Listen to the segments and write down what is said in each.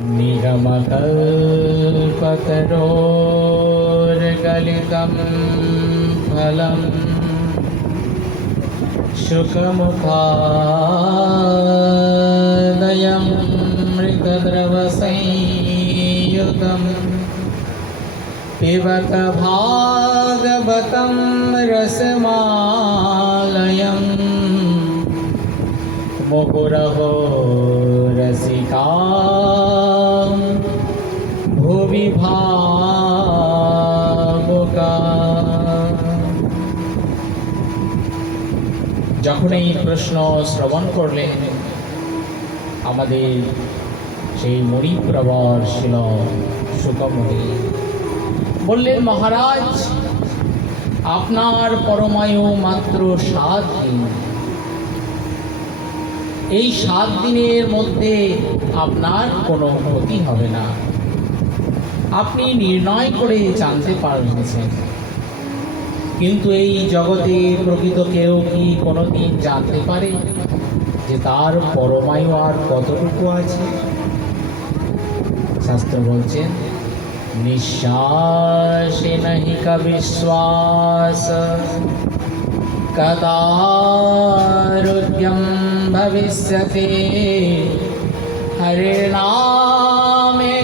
निगमकल्पतरोर्गलितं फलं शुकमुखादयं मृतद्रवसंयुतं पिबत भागवतं रसमालयं मुहुरहो रसिका भुवि भावुका। যখন এই প্রশ্ন শ্রবণ করলেন আমাদের সেই মণিপ্রবর ছিল শুকমুনি, বললেন, মহারাজ, আপনার পরমায়ু মাত্র 7 দিন। এই 7 দিনের মধ্যে আপনার কোনো ক্ষতি হবে না। আপনি নির্ণয় করে জানতে পারছেন, কিন্তু এই জগতে প্রকৃত কেউ কি কোনোদিন জানতে পারে যে তার পরমায়ু আর কতটুকু আছে? শাস্ত্র বলছেন, নিঃশ্বাসে নহি কা বিশ্বাস কদারোগ্যম ভবিষ্যতে হরে নামে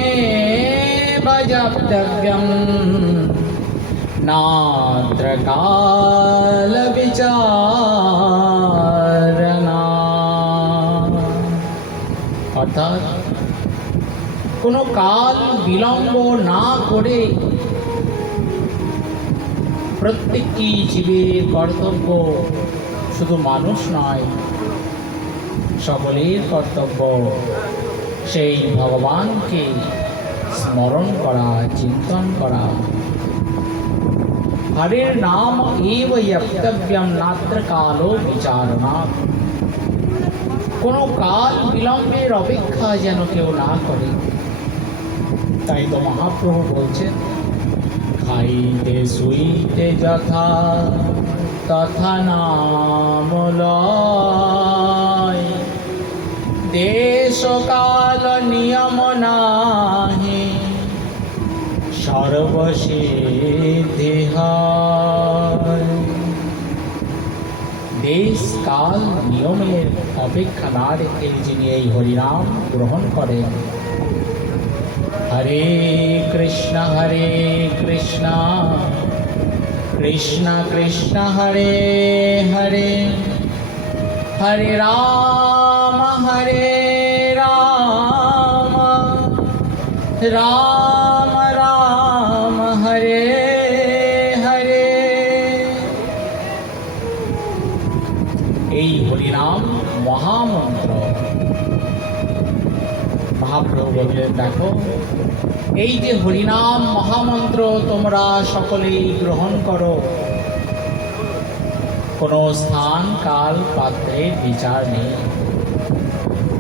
ভজপ্তব্যম নাত্র কাল বিচারণা। অর্থাৎ কোনো কাল বিলম্ব না করে প্রত্যেকটি জীবের কর্তব্য, শুধু মানুষ নয়, সকলের কর্তব্য সেই ভগবানকে স্মরণ করা, চিন্তন করা। হরের নাম এব যপ্তব্যম নাত্র কালো বিচারণা। কোনো কাল বিলম্বের অপেক্ষা যেন কেউ না করে। তাই তো মহাপ্রভু বলছেন, খাইতে শুইতে যথা তথা নাম লয়, দেশ কাল নিয়ম নাহি সর্বসিদ্ধি হয়। দেশ কাল নিয়মের অপেক্ষা না রেখে যিনি এই হরিনাম গ্রহণ করেন, হরে কৃষ্ণ কৃষ্ণ কৃষ্ণ হরে হরে, হরে রাম রাম রাম হরে হরে। এই হরিনাম মহামন্ত্র। মহাপ্রভু বললেন, দেখো, এই যে হরিনাম মহামন্ত্র তোমরা সকলেই গ্রহণ করো, কোনো স্থান কাল পাত্রের বিচার নেই।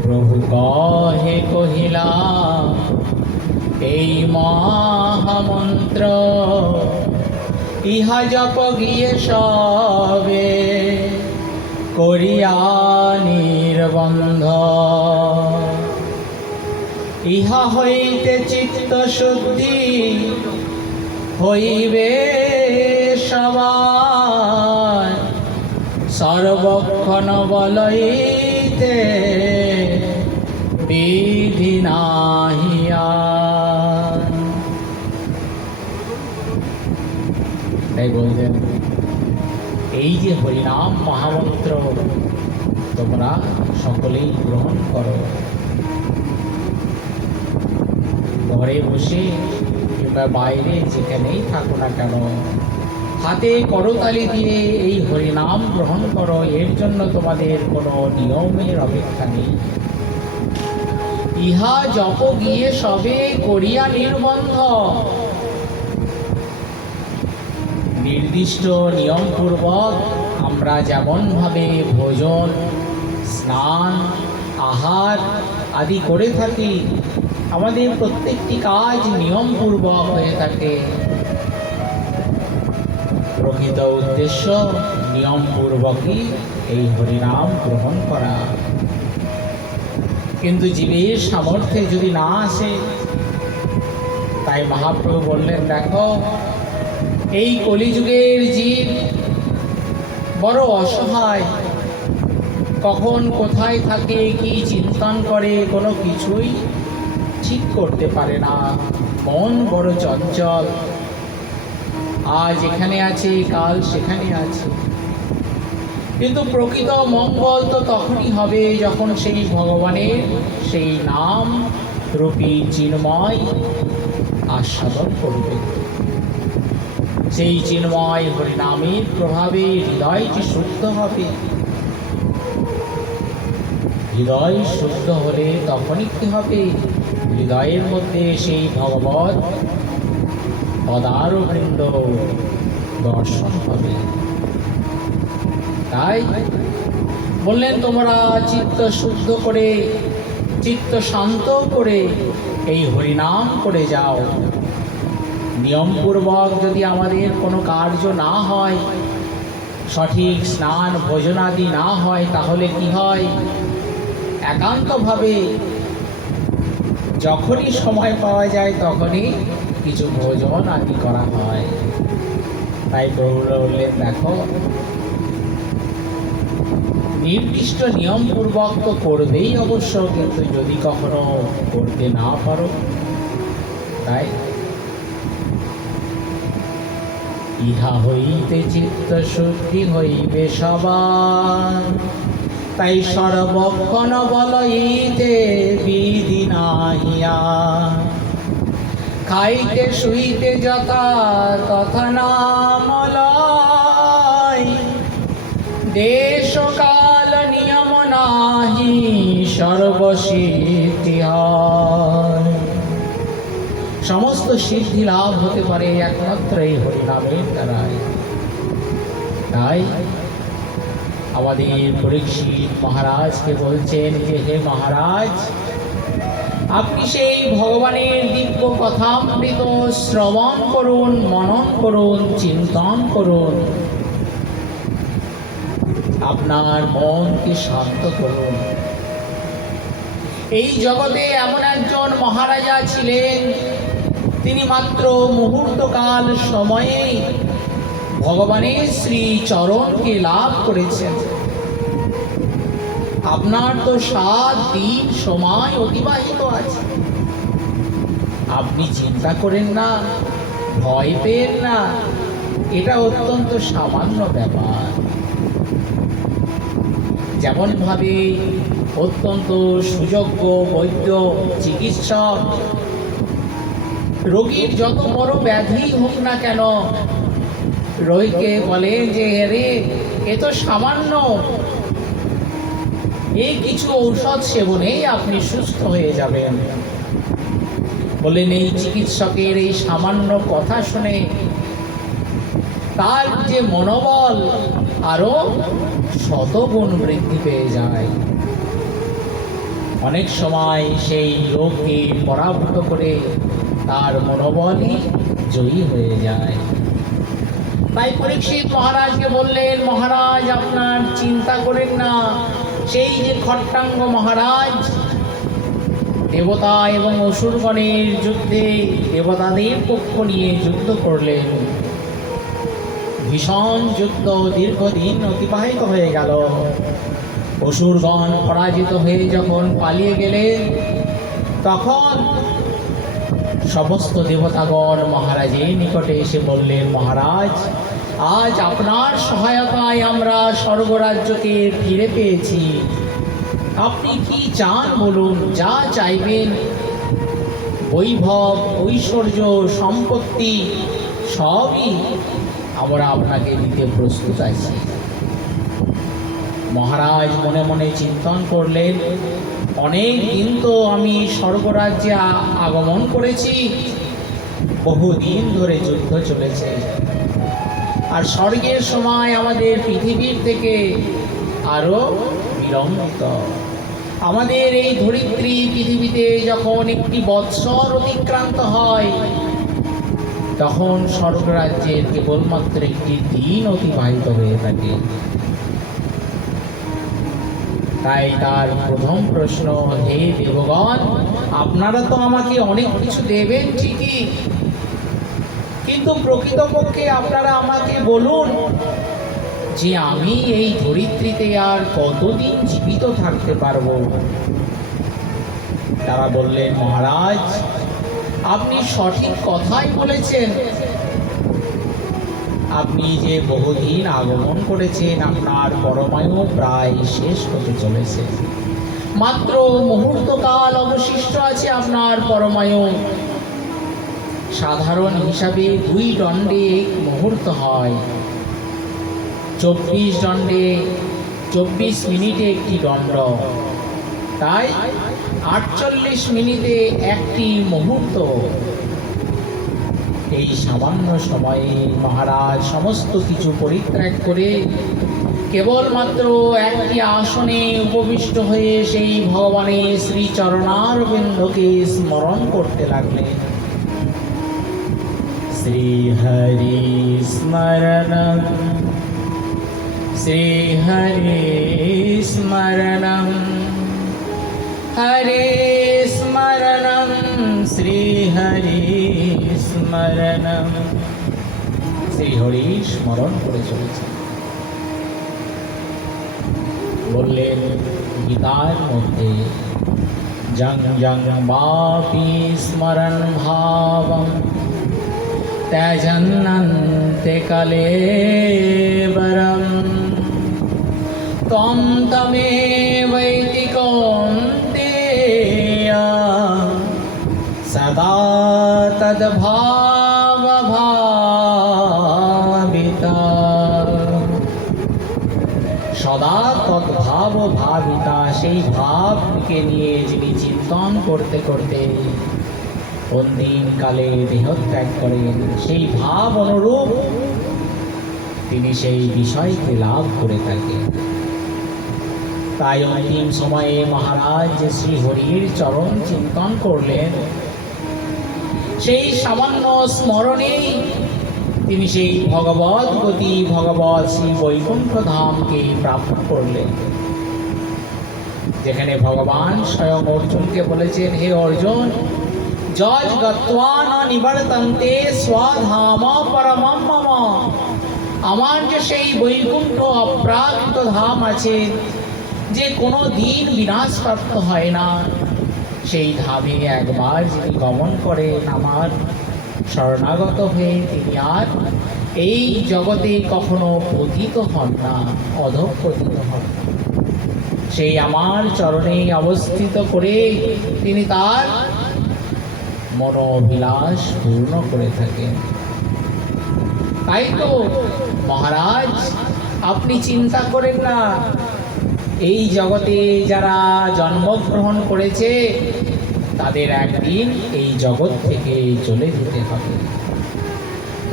প্রভু কহে কহিলা এই মহামন্ত্র, ইহা জপ গিয়ে সবে করিয়া নির্বন্ধ। ইহা হইতে চিত্ত শুদ্ধি হইবে সবার, সর্বক্ষণ বলইতে বিধি নাহি আর। তাই বলছেন, এই যে হরিনাম মহামন্ত্র তোমরা সকলেই গ্রহণ করো। ঘরে বসে কিংবা বাইরে যেখানেই থাকো না কেন, হাতে করতালি দিয়ে এই হরিনাম গ্রহণ করো। এর জন্য তোমাদের কোনো নিয়মের অপেক্ষা নেই। ইহা জপ গিয়ে সবে করিয়া নির্বন্ধ। নির্দিষ্ট নিয়মপূর্বক আমরা যেমনভাবে ভোজন, স্নান, আহার আদি করে থাকি, আমাদের প্রত্যেকটি কাজ নিয়মপূর্বক হয়ে থাকে। প্রকৃত উদ্দেশ্য নিয়মপূর্বকই এই হরিনাম গ্রহণ করা। কিন্তু জীবের সামর্থ্যে যদি না আসে, তাই মহাপ্রভু বললেন, দেখো এই কলিযুগের জীব বড় অসহায়, কখন কোথায় থাকে, কি চিন্তন করে, কোনো কিছুই ঠিক করতে পারে না। মন বড় চঞ্চল, আজ এখানে আছে, কাল সেখানে আছে। কিন্তু প্রকৃত মঙ্গল তো তখনই হবে যখন সেই ভগবানের সেই নাম রূপী চিন্ময় আস্বাদন করবে। সেই চিন্ময় হরিনামের প্রভাবে হৃদয়টি শুদ্ধ হবে। হৃদয় শুদ্ধ হলে তখনই কি হবে, হৃদয়ের মধ্যে সেই ভগবৎ পদারবৃন্দ দর্শন হবে। তাই বললেন, তোমরা চিত্ত শুদ্ধ করে, চিত্ত শান্ত করে এই হরিনাম করে যাও। নিয়মপূর্বক যদি আমাদের কোনো কার্য না হয়, সঠিক স্নান ভোজনাদি না হয়, তাহলে কি হয়, একান্তভাবে যখনই সময় পাওয়া যায় তখনই কিছু ভোজন আদি করা হয়। তাই প্রভু বললেন, দেখো নির্দিষ্ট নিয়মপূর্বক তো করবেই অবশ্য, কিন্তু যদি কখনো করতে না পারো, তাই ইহা হইতে চিত্ত শুদ্ধি হইবে সবার, তাই সর্বক্ষণ বলইতে বিধি নাহিয়া, খাইতে শুইতে যথা তথা নামলয়, দেশ কাল নিয়ম নাহি সর্বসিদ্ধি হয়। সমস্ত সিদ্ধি লাভ হতে পারে একমাত্র এই হরিনামের দ্বারাই। তাই আমাদের পরীক্ষিত মহারাজকে বলছেন যে, হে মহারাজ, আপনি সেই ভগবানের দিব্য কথামৃত শ্রবণ করুন, মনন করুন, চিন্তন করুন, আপনার মনকে শান্ত করুন। এই জগতে এমন একজন মহারাজা ছিলেন, তিনি মাত্র মুহূর্তকাল সময়ে ভগবানের শ্রী চরণকে লাভ করেছেন। আপনার তো 7 দিন সময় অতিবাহিত আছে। আপনি চিন্তা করেন না, ভয় পেন না, এটা অত্যন্ত সামান্য ব্যাপার। যেমন ভাবে অত্যন্ত সুযোগ্য বৈদ্য চিকিৎসক রোগীর যত বড় ব্যাধি হোক না কেন, রোগীকে বলে যে রে, এ তো সামান্য, এই কিছু ঔষধ সেবনেই আপনি সুস্থ হয়ে যাবেন। বলেন, এই চিকিৎসকের এই সামান্য কথা শুনে তার যে মনোবল আরো 100 গুণ বৃদ্ধি পেয়ে যায়। অনেক সময় সেই রোগকে পরাভূত করে তার মনোবলই জয়ী হয়ে যায়। তাই পরীক্ষিত মহারাজকে বললেন, মহারাজ আপনার চিন্তা করেন না, সেই যে খট্টাঙ্গ মহারাজ দেবতা এবং অসুরগণের যুদ্ধে দেবতাদের পক্ষ নিয়ে যুদ্ধ করলেন। ভীষণ যুদ্ধ দীর্ঘদিন অতিবাহিত হয়ে গেল। অসুরগণ পরাজিত হয়ে যখন পালিয়ে গেলেন, তখন সমস্ত দেবতাগণ মহারাজের নিকটে এসে বললেন, মহারাজ, আজ আপনার সহায়তায় আমরা স্বর্গরাজ্যকে ফিরে পেয়েছি। আপনি কি চান বলুন, যা চাইবেন, বৈভব, ঐশ্বর্য, সম্পত্তি সবই আমরা আপনাকে দিতে প্রস্তুত আছি। মহারাজ মনে মনে চিন্তন করলেন, অনেক দিন তো আমি স্বর্গরাজ্যে আগমন করেছি, বহুদিন ধরে যুদ্ধ চলেছে, আর স্বর্গের সময় আমাদের পৃথিবীর থেকে আরো বিলম্বিত। আমাদের এই ধরিত্রী পৃথিবীতে যখন 1 বৎসর অতিক্রান্ত হয়, তখন স্বর্গরাজ্যের কেবলমাত্র 1 দিন অতিবাহিত হয়ে থাকে। তাই তার প্রথম প্রশ্ন, হে দেবগণ, আপনারা তো আমাকে অনেক কিছু দেবেন ঠিকই, কিন্তু প্রকৃতপক্ষে আপনারা আমাকে বলুন যে আমি এই ধরিত্রীতে আর কতদিন জীবিত থাকতে পারবো। তারা বললেন, মহারাজ, আপনি সঠিক কথাই বলেছেন। আপনি যে বহুদিন আগমন করেছেন, আপনার পরমায়ু প্রায় শেষ হতে চলেছে, মাত্র মুহূর্তকাল অবশিষ্ট আছে আপনার পরমায়ু। সাধারণ হিসাবে 2 দণ্ডে 1 মুহূর্ত হয়, 24 দণ্ডে 24 মিনিটে একটি দণ্ড, তাই 48 মিনিটে একটি মুহূর্ত। এই সামান্য সময়ে মহারাজ সমস্ত কিছু পরিত্যাগ করে কেবলমাত্র একটি আসনে উপবিষ্ট হয়ে সেই ভগবানের শ্রীচরণারবিন্দকে স্মরণ করতে লাগলেন। শ্রীহরি স্মরণম, শ্রীহরি স্মরণম, হরে স্মরণম, শ্রীহরি স্মরণম। শ্রীহরি স্মরণ করে চলেছে। বললেন গীতার মধ্যে, জং জং বাপি স্মরণ ভাবম ত্যজন্নন্তে কলেবরম ত্বম তমেবৈতি কৌন্তেয় সদা তদ্ভাব ভাবিতা। সদা তদ্ভাব ভাবিতা, সেই ভাবকে নিয়ে যিনি চিন্তন করতে করতে অন্তিম কালে দেহত্যাগ করেন, সেই ভাব অনুরূপ তিনি সেই বিষয়কে লাভ করে থাকেন। তাই অন্তিম সময়ে মহারাজ যে শ্রীহরির চরণ চিন্তন করলেন, সেই সামান্য স্মরণেই তিনি সেই ভগবৎ গতি, ভগবৎ শ্রী বৈকুণ্ঠ ধামকে প্রাপ্ত করলেন, যেখানে ভগবান স্বয়ং অর্জুনকে বলেছেন, হে অর্জুন, যজ গত্বা ন নিবর্তন্তে স্বধাম পরমম মম। আমার যে সেই বৈকুণ্ঠ অপ্রাকৃত ধাম আছে, যে কোনো দিন বিনাশপ্রাপ্ত হয় না, সেই ধামে একবার যিনি গমন করেন, আমার শরণাগত হয়ে, তিনি আর এই জগতে কখনো পতিত হন না, অধঃপতিত হন না। সেই আমার চরণে অবস্থিত করে তিনি তার মনোবিলাস পূর্ণ করে থাকেন। তাই তো মহারাজ, আপনি চিন্তা করেন না, এই জগতে যারা জন্মগ্রহণ করেছে তাদের একদিন এই জগৎ থেকে চলে যেতে হবে।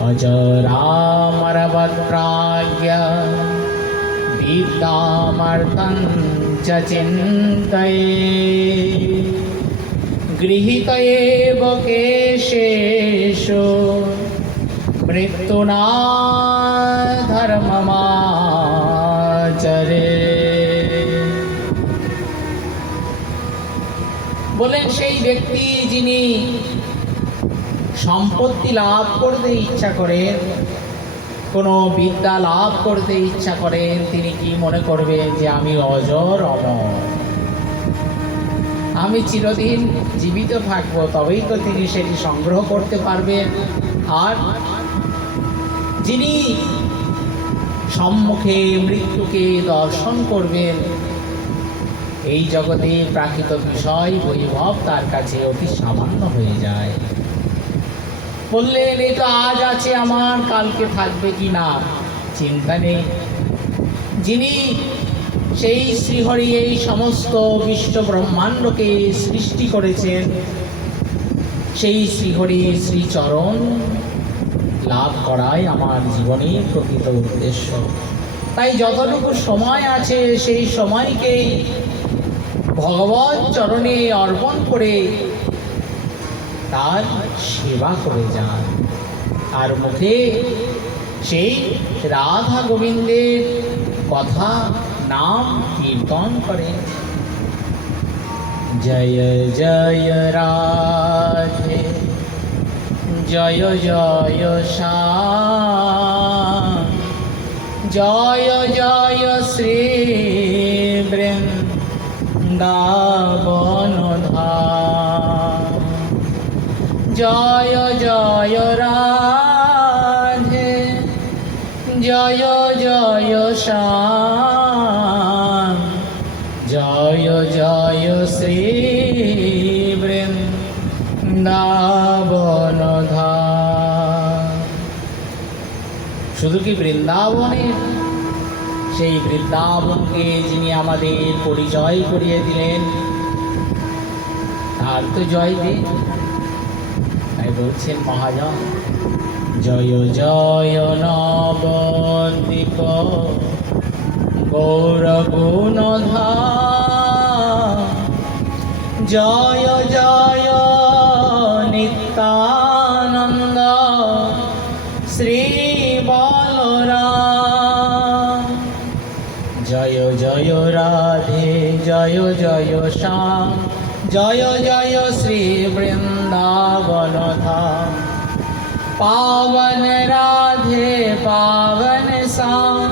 অজরামরবৎপ্রাজ্ঞা বিদ্যামর্তং চ চিন্তয়ে গৃহীত এব কেশেষু মৃত্যুনা ধর্মমাচরে। বলেন, সেই ব্যক্তি যিনি সম্পত্তি লাভ করতে ইচ্ছা করেন, কোনো বিদ্যা লাভ করতে ইচ্ছা করেন, তিনি কি মনে করবেন যে আমি অজর অমর, আমি চিরদিন জীবিত থাকবো, তবেই তো তিনি সেটি সংগ্রহ করতে পারবেন। আর যিনি সম্মুখে মৃত্যুকে দর্শন করবেন, এই জগতে প্রাকৃত বিষয় বৈভব তার কাছে অতি সামান্য হয়ে যায়। বললেন, এই তো আজ আছে আমার, কালকে থাকবে কি না চিন্তা নেই। যিনি সেই শ্রীহরি এই সমস্ত বিশ্ব ব্রহ্মাণ্ডকে সৃষ্টি করেছেন, সেই শ্রীহরি শ্রীচরণ লাভ করাই আমার জীবনের প্রকৃত উদ্দেশ্য। তাই যতটুকু সময় আছে সেই সময়কে ভগবৎ চরণে অর্পণ করে তার সেবা করে যান। আর মুখে সেই রাধা গোবিন্দের কথা নাম কীর্তন করেন। জয় জয় রাধে, জয় জয় শ্যাম, জয় জয় শ্রী বৃন্দাবন ধাম। জয় জয় রাধে, জয় জয় শ্যাম, জয় জয় শ্রী বৃন্দাবন ধাম। শুধু কি বৃন্দাবনের, সেই বৃন্দাবনকে যিনি আমাদের পরিচয় করিয়ে দিলেন, তার তো জয় দিন। তাই বলছেন মহাজন, জয় জয় নবদ্বীপ গৌরগুণধাম, জয় জয় নিত্যানন্দ শ্রী বলরাম, জয় জয় রাধে, জয় জয় শ্যাম, জয় জয় শ্রী বৃন্দাবন ধাম। पावन राधे पावन श्याम,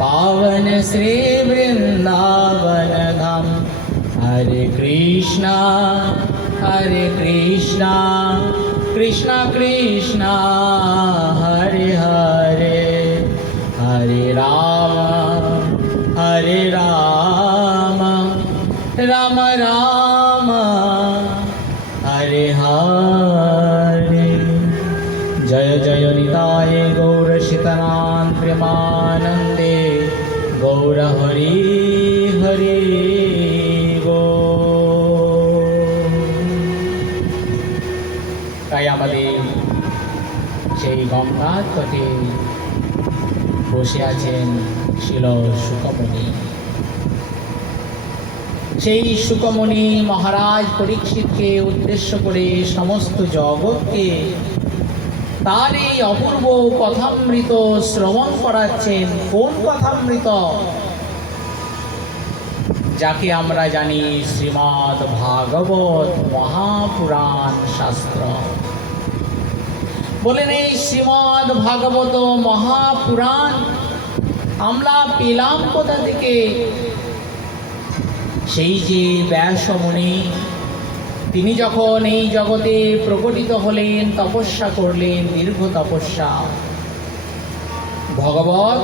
पावन श्री वृंदावन धाम। हरे कृष्णा कृष्णा कृष्णा हरे हरे, हरे राम राम राम हरे हरे। जय जय निताय गौर सीतानाथ प्रेमानंदे, गौर हरि हरि তাই আমাদের সেই গঙ্গার তটে বসে আছেন শিল শুকমণি। সেই শুকমণি মহারাজ পরীক্ষিতকে উদ্দেশ্য করে সমস্ত জগৎকে তার এই অপূর্ব কথামৃত শ্রবণ করাচ্ছেন। কোন কথামৃত? যাকে আমরা জানি শ্রীমদ্ ভাগবত মহাপুরাণ শাস্ত্র। বলেন এই শ্রীমদ্ ভাগবত মহাপুরাণ আমরা পেলাম কোথা থেকে? সেই যে ব্যাসমুনি, তিনি যখন এই জগতে প্রকটিত হলেন, তপস্যা করলেন, দীর্ঘ তপস্যা, ভগবত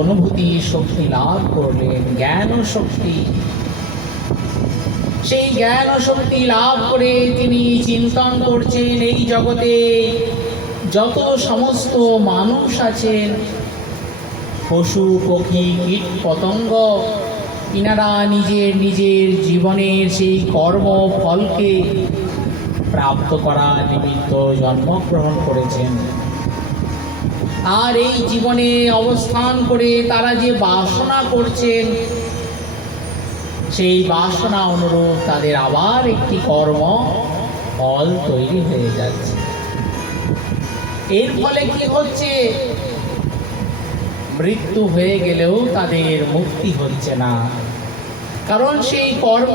অনুভূতি শক্তি লাভ করলেন, জ্ঞান শক্তি। সেই জ্ঞান শক্তি লাভ করে তিনি চিন্তন করছেন এই জগতে যত সমস্ত মানুষ আছেন, পশু পক্ষী কীট পতঙ্গ, ইনারা নিজের নিজের জীবনের সেই কর্ম ফলকে প্রাপ্ত করার নিমিত্ত জন্মগ্রহণ করেছেন। আর এই জীবনে অবস্থান করে তারা যে বাসনা করছেন, সেই বাসনা অনুরূপ তাদের আবার একটি কর্ম ফল তৈরি হয়ে যাচ্ছে। এর ফলে কি হচ্ছে? মৃত্যু হয়ে গেলেও তাদের মুক্তি হচ্ছে না, কারণ সেই কর্ম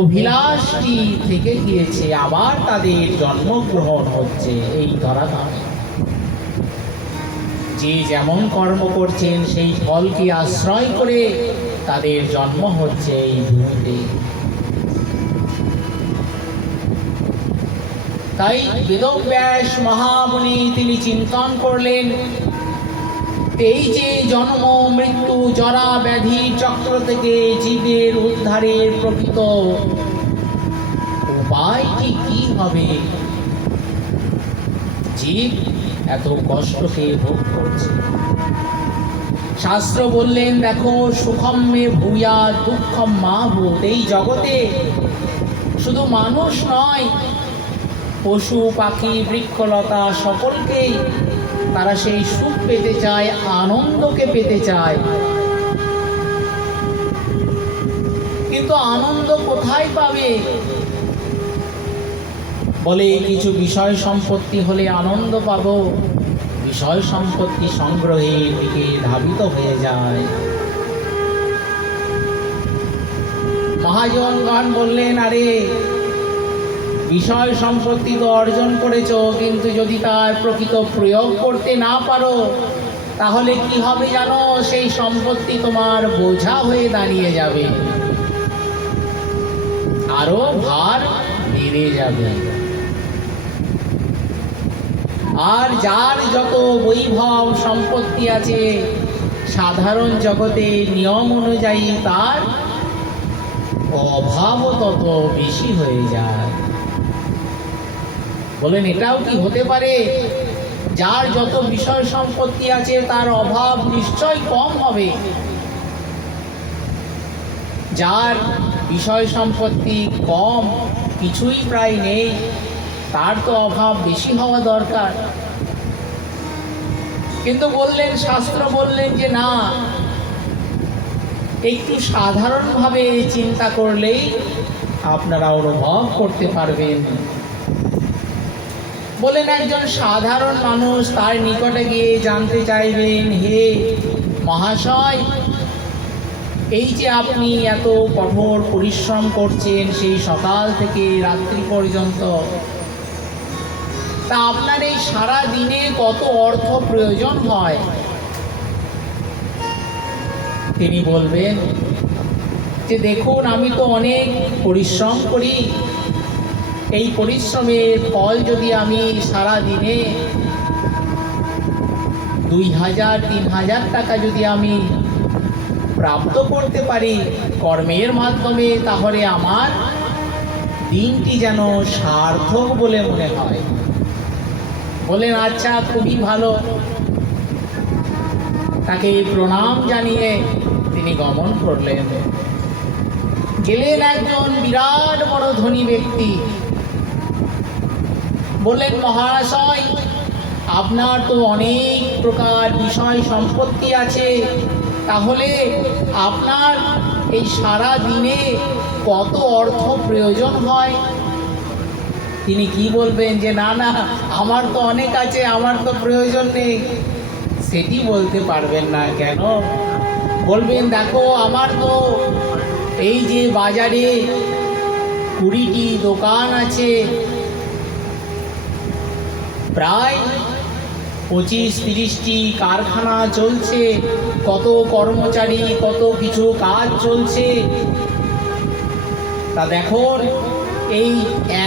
অভিলাষটি থেকে গিয়েছে, আবার তাদের জন্মগ্রহণ হচ্ছে এই ধরাধামে। যে যেমন কর্ম করছেন সেই ফলকে আশ্রয় করে তাদের জন্ম হচ্ছে এই ভূমিতে। তাই বেদব্যাস মহামুনি তিনি চিন্তন করলেন, এই যে জন্ম মৃত্যু জরা ব্যাধি চক্র থেকে জীবের উদ্ধারের প্রকৃত উপায়টি কি হবে? জীব এত কষ্টকে ভোগ করছে। শাস্ত্র বললেন, দেখো সুখম মে ভূয়া দুঃখম মা ভূত। এই জগতে শুধু মানুষ নয়, পশু পাখি বৃক্ষলতা সকলকেই তারা সেই সুখ পেতে চায়, আনন্দকে পেতে চায়। কিন্তু আনন্দ কোথায় পাবে? বলে কিছু বিষয় সম্পত্তি হলে আনন্দ পাবো, বিষয় সম্পত্তি সংগ্রহের দিকে ধাবিত হয়ে যায়। মহাজনগণ বললেন, আরে বিষয় সম্পত্তি তো অর্জন করেছো, কিন্তু যদি তার প্রকৃত প্রয়োগ করতে না পারো তাহলে কি হবে জানো? সেই সম্পত্তি তোমার বোঝা হয়ে দাঁড়িয়ে যাবে, আরো ভার বেড়ে যাবে। আর যার যত বৈভব সম্পত্তি আছে সাধারণ জগতে নিয়ম অনুযায়ী তার অভাবও তত বেশি হয়ে যায়। বলেন, এটাও কি হতে পারে? যার যত বিষয় সম্পত্তি আছে তার অভাব নিশ্চয় কম হবে, যার বিষয় সম্পত্তি কম, কিছুই প্রায় নেই, তার তো অভাব বেশি হওয়া দরকার। কিন্তু বললেন, শাস্ত্র বললেন যে না, একটু সাধারণভাবে চিন্তা করলেই আপনারা অনুভব করতে পারবেন। বলেন, একজন সাধারণ মানুষ তার নিকটে গিয়ে জানতে চাইবেন, হে মহাশয়, এই যে আপনি এত কঠোর পরিশ্রম করছেন সেই সকাল থেকে রাত্রি পর্যন্ত, তা আপনার এই সারা দিনে কত অর্থ প্রয়োজন হয়? তিনি বলবেন যে দেখুন, আমি তো অনেক পরিশ্রম করি, এই পরিশ্রমের ফল যদি আমি সারা দিনে 2000-3000 টাকা যদি আমি প্রাপ্ত করতে পারি কর্মের মাধ্যমে, তাহলে আমার দিনটি যেন সার্থক বলে মনে হয়। বলেন, আচ্ছা, খুবই ভালো। তাকে প্রণাম জানিয়ে তিনি গমন করলেন। গেলেন একজন বিরাট বড় ধনী ব্যক্তি। বললেন, মহাশয়, আপনার তো অনেক প্রকার বিষয় সম্পত্তি আছে, তাহলে আপনার এই সারা দিনে কত অর্থ প্রয়োজন হয়? তিনি কি বলবেন যে না না, আমার তো অনেক আছে, আমার তো প্রয়োজন নেই। সেটি বলতে পারবেন না। কেন? বলবেন, দেখো, আমার তো এই যে বাজারে 20টি দোকান আছে, প্রায় 25-30টি কারখানা চলছে, কত কর্মচারী, কত কিছু কাজ চলছে। তা দেখুন, এই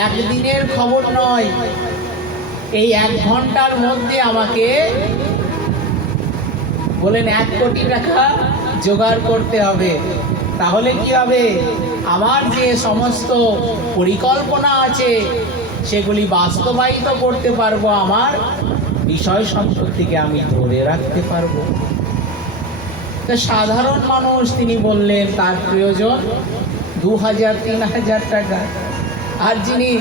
একদিনের খবর নয়, এই 1 ঘন্টার মধ্যে আমাকে বলেন 1 কোটি টাকা জোগাড় করতে হবে। তাহলে কি হবে? আমার যে সমস্ত পরিকল্পনা আছে সেগুলি বাস্তবায়িত করতে পারবো, আমার বিষয় সম্পত্তিকে আমি ধরে রাখতে পারবো। তা সাধারণ মানুষ, তিনি বললেন তার প্রয়োজন 2000-3000 টাকা। আর যিনি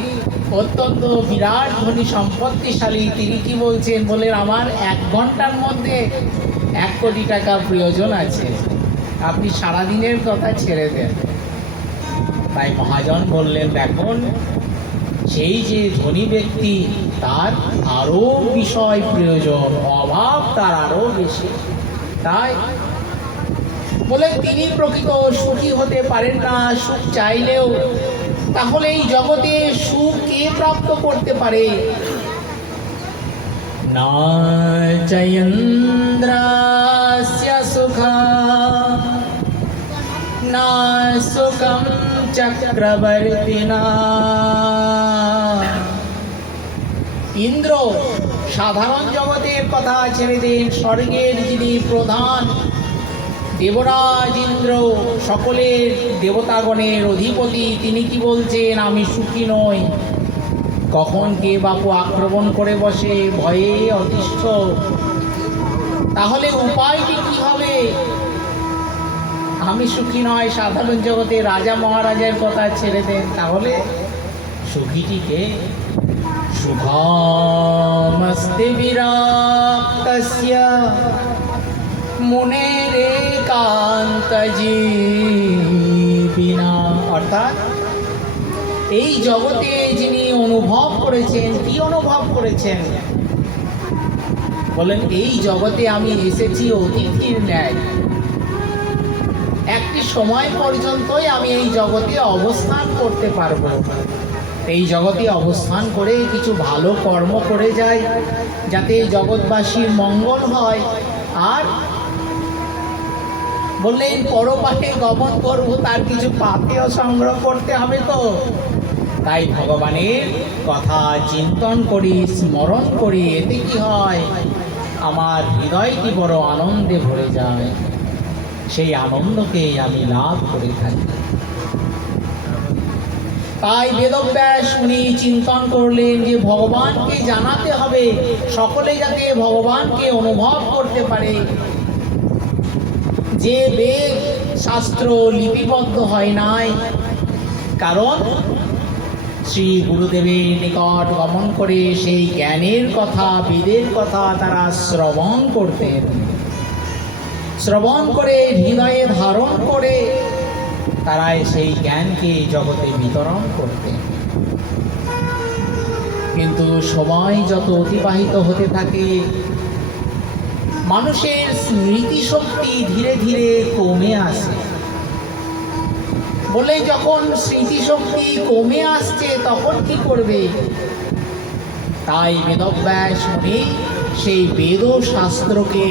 অত্যন্ত বিরাট ধনী সম্পত্তিশালী, তিনি কি বলছেন? বলেন, আমার 1 ঘন্টার মধ্যে 1 কোটি টাকা প্রয়োজন আছে, আপনি সারাদিনের কথা ছেড়ে দেন। তাই মহাজন বললেন, দেখুন, সেই যে ধনী ব্যক্তি তার আরো বিষয় প্রয়োজন, অভাব তার আরো বেশি। তাই বলে তিনি প্রকৃত সুখী হতে পারেন না, সুখ চাইলেও। তাহলে এই জগতে সুখ কে প্রাপ্ত করতে পারে? না চন্দ্রাস্য সুখা না সুখম চক্রবর্তিনা। ইন্দ্র, সাধারণ জগতের কথা ছেড়ে দিন, স্বর্গের যিনি প্রধান দেবরাজ ইন্দ্র, সকলের দেবতাগণের অধিপতি, তিনি কি বলছেন? আমি সুখী নই। কখন কে বাপু আক্রমণ করে বসে, ভয়ে অতিষ্ঠ। তাহলে উপায়টি কি হবে? আমি সুখী নয়। সাধারণ জগতে রাজা মহারাজের কথা ছেড়ে দেন, তাহলে সুখীটিকে সুখমস্তি বিরাক্তস্য মুনেরেকান্ত জীবিনা। অর্থাৎ এই জগতে যিনি অনুভব করেছেন, কি অনুভব করেছেন? বলেন, এই জগতে আমি এসেছি অতিথির ন্যায়। একটি সময় পর্যন্তই আমি এই জগতে অবস্থান করতে পারবো। এই জগতে অবস্থান করে কিছু ভালো কর্ম করে যাই, যাতে জগৎবাসীর মঙ্গল হয়। আর বললেন পরপাকে গমন করব, তার কিছু পাথেয় সংগ্রহ করতে হবে তো। তাই ভগবানের কথা চিন্তন করি, স্মরণ করি, এতে কি হয়, আমার হৃদয়টি বড় আনন্দে ভরে যায়, সেই আনন্দকে আমি লাভ করে থাকি। তাই বেদব্যাস উনি চিন্তন করলেন যে ভগবানকে জানাতে হবে, সকলে যাতে ভগবানকে অনুভব করতে পারে। যে বেদ শাস্ত্র লিপিবদ্ধ হয় নাই, কারণ শ্রী গুরুদেবের নিকট গমন করে সেই জ্ঞানের কথা, বেদের কথা তারা শ্রবণ করতেন। শ্রবণ করে হৃদয়ে ধারণ করে তারা সেই জ্ঞানকে জগতে বিতরণ করতেন। কিন্তু সময় যত অতিবাহিত হতে থাকে, মানুষের স্মৃতিশক্তি ধীরে ধীরে কমে আসে। বলে যখন স্মৃতিশক্তি কমে আসছে তখন কি করবে? তাই বেদব্যাস মুনি সেই বেদ শাস্ত্রকে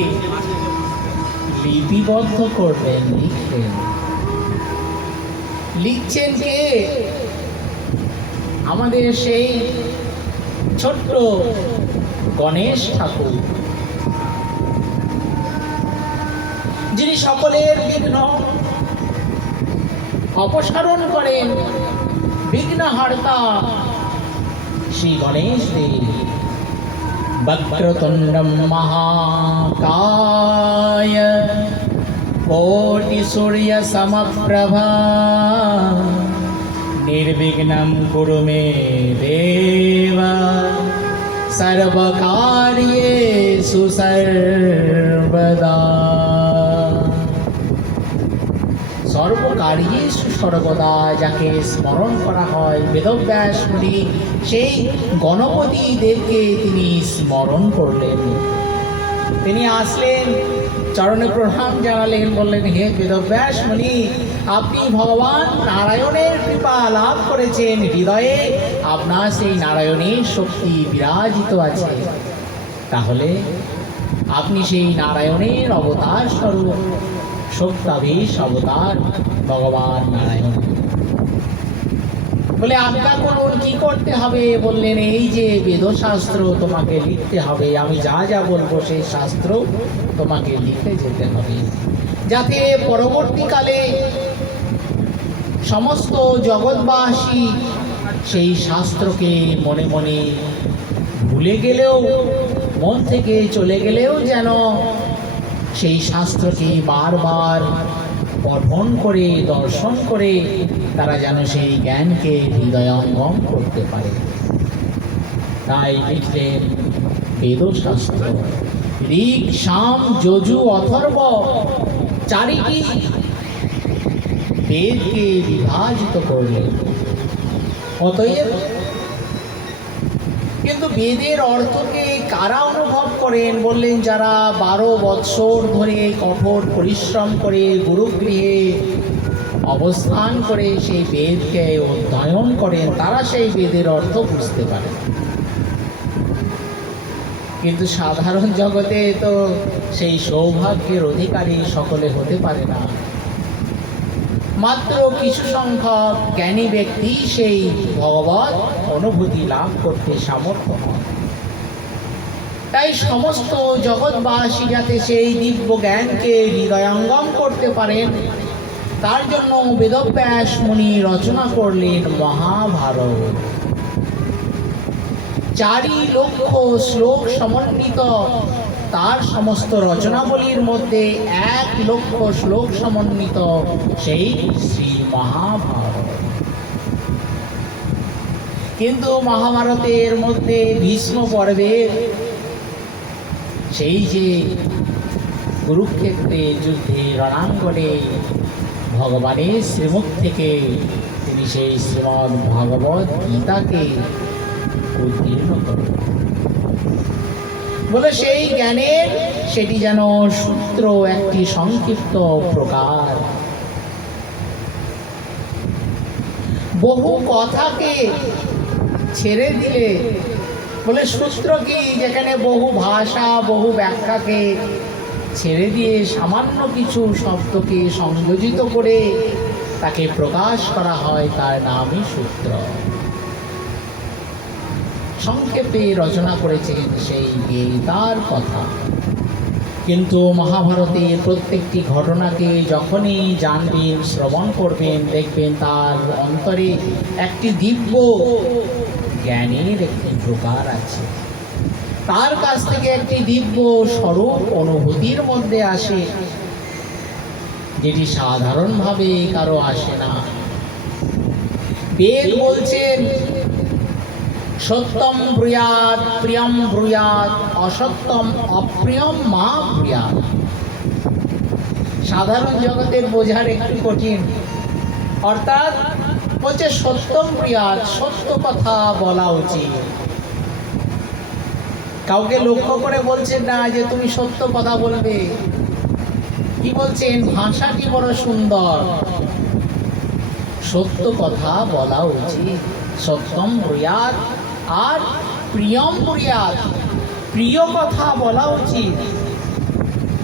লিপিবদ্ধ করবেন, লিখবেন। লিখছেন কে? আমাদের সেই ছোট্ট গণেশ ঠাকুর, যিনি সকলের বিঘ্ন অপসারণ করেন, বিঘ্নহার্তা শ্রী গণেশ দেব। বক্রতুণ্ডম মহাকায় কোটি সূর্য সমপ্রভা নির্বিঘ্নম কুরু মে দেব সর্বকার্যেষু সর্বদা। সর্বকার্যেষু সর্বদা যাকে স্মরণ করা হয়, বেদব্যাস মুনি সেই গণপতি দেবকে তিনি স্মরণ করলেন। তিনি আসলেন, চরণে প্রণাম জানালেন, বললেন হে বেদব্যাস মুনি, আপনি ভগবান নারায়ণের কৃপা লাভ করেছেন, হৃদয়ে আপনার সেই নারায়ণের শক্তি বিরাজিত আছে। তাহলে আপনি সেই নারায়ণের অবতার স্বরূপ, সত্যাবেশ অবতার ভগবান নারায়ণ। বলে আজ্ঞা করুন, কি করতে হবে? বললেন এই যে বেদশাস্ত্র তোমাকে লিখতে হবে, আমি যা যা বলবো সেই শাস্ত্র তোমাকে লিখে যেতে হবে, যাতে পরবর্তীকালে সমস্ত জগৎবাসী সেই শাস্ত্রকে মনে মনে ভুলে গেলেও, মন থেকে চলে গেলেও যেন সেই শাস্ত্রকে বারবার পঠন করে, দর্শন করে তারা যেন সেই জ্ঞানকে হৃদয়ঙ্গম করতে পারে। তাই লিখলেন বেদশাস্ত্র। ঋক্, সাম, যজু, অথর্ব চারিটি বেদকে বিভাজিত করলেন। অতএব কিন্তু বেদের অর্থকে কারা অনুভব করেন? বললেন যারা 12 বৎসর ধরে কঠোর পরিশ্রম করে গুরুগৃহে অবস্থান করে সেই বেদকে অধ্যয়ন করেন, তারা সেই বেদের অর্থ বুঝতে পারেন। কিন্তু সাধারণ জগতে তো সেই সৌভাগ্যের অধিকারী সকলে হতে পারে না। মাত্র কিছু সংখ্যক জ্ঞানী ব্যক্তি সেই ভগবত অনুভূতি লাভ করতে সামর্থ্য হন। তাই সমস্ত জগৎবাসী যাতে সেই দিব্য জ্ঞানকে হৃদয়ঙ্গম করতে পারেন, তার জন্য বেদব্যাস মুনি রচনা করলেন মহাভারত। 4 লক্ষ শ্লোক সমন্বিত তার সমস্ত রচনাবলীর মধ্যে 1 লক্ষ শ্লোক সমন্বিত সেই শ্রী মহাভারত। কিন্তু মহাভারতের মধ্যে ভীষ্ম পর্বের সেই যে কুরুক্ষেত্রে যুদ্ধে রণাঙ্গনে ভগবানের শ্রীমুখ থেকে তিনি সেই শ্রীমদ্ ভাগবত গীতাকে উদ্দীর্ণ করেন। বলে সেই জ্ঞানের সেটি যেন সূত্র, একটি সংক্ষিপ্ত প্রকার। বহু কথাকে ছেড়ে দিলে, বলে সূত্র কি, যেখানে বহু ভাষা বহু ব্যাখ্যাকে ছেড়ে দিয়ে সামান্য কিছু শব্দকে সংযোজিত করে তাকে প্রকাশ করা হয়, তার নামই সূত্র। সংক্ষেপে রচনা করেছেন সেই গীতার কথা। কিন্তু মহাভারতের প্রত্যেকটি ঘটনাকে যখনই জানবেন, শ্রবণ করবেন, দেখবেন তার অন্তরে একটি দিব্য জ্ঞানের একটি প্রকার আছে। তার কাছ থেকে একটি দিব্য স্বরূপ অনুভূতির মধ্যে আসে, যেটি সাধারণভাবে কারো আসে না। বেদ বলছেন সত্যম ব্রূয়াৎ প্রিয়ম ব্রূয়াৎ অসত্যম অপ্রিয়ম মা ব্রূয়াৎ। সাধারণ জগতের বোঝার একটু কঠিন। অর্থাৎ বলছে সত্যম ব্রূয়াৎ, সত্য কথা বলা উচিত। কাউকে লক্ষ্য করে বলছেন না যে তুমি সত্য কথা বলবে। কি বলছেন? ভাষাটি বড় সুন্দর, সত্য কথা বলা উচিত। সত্যম ব্রূয়াৎ আর প্রিয়ম ব্রূয়াৎ, প্রিয় কথা বলা উচিত।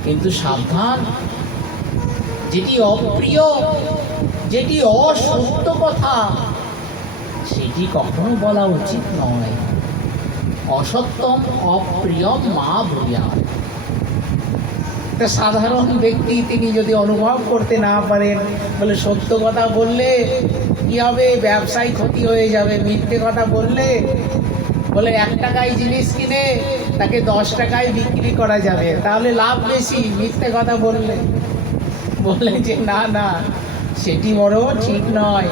কিন্তু সাবধান, যেটি অপ্রিয়, যেটি অসত্য কথা, সেটি কখনো বলা উচিত নয়। অসত্যম অপ্রিয়ম মা ব্রূয়াৎ। সাধারণ ব্যক্তি তিনি যদি অনুভব করতে না পারেন, বলে সত্য কথা বললে কি হবে, ব্যবসায় ক্ষতি হয়ে যাবে। মিথ্যে কথা বললে বলে 1 টাকায় জিনিস কিনে তাকে 10 টাকায় বিক্রি করা যাবে, তাহলে লাভ বেশি মিথ্যে কথা বললে। বলে যে না না, সেটি বড় ঠিক নয়,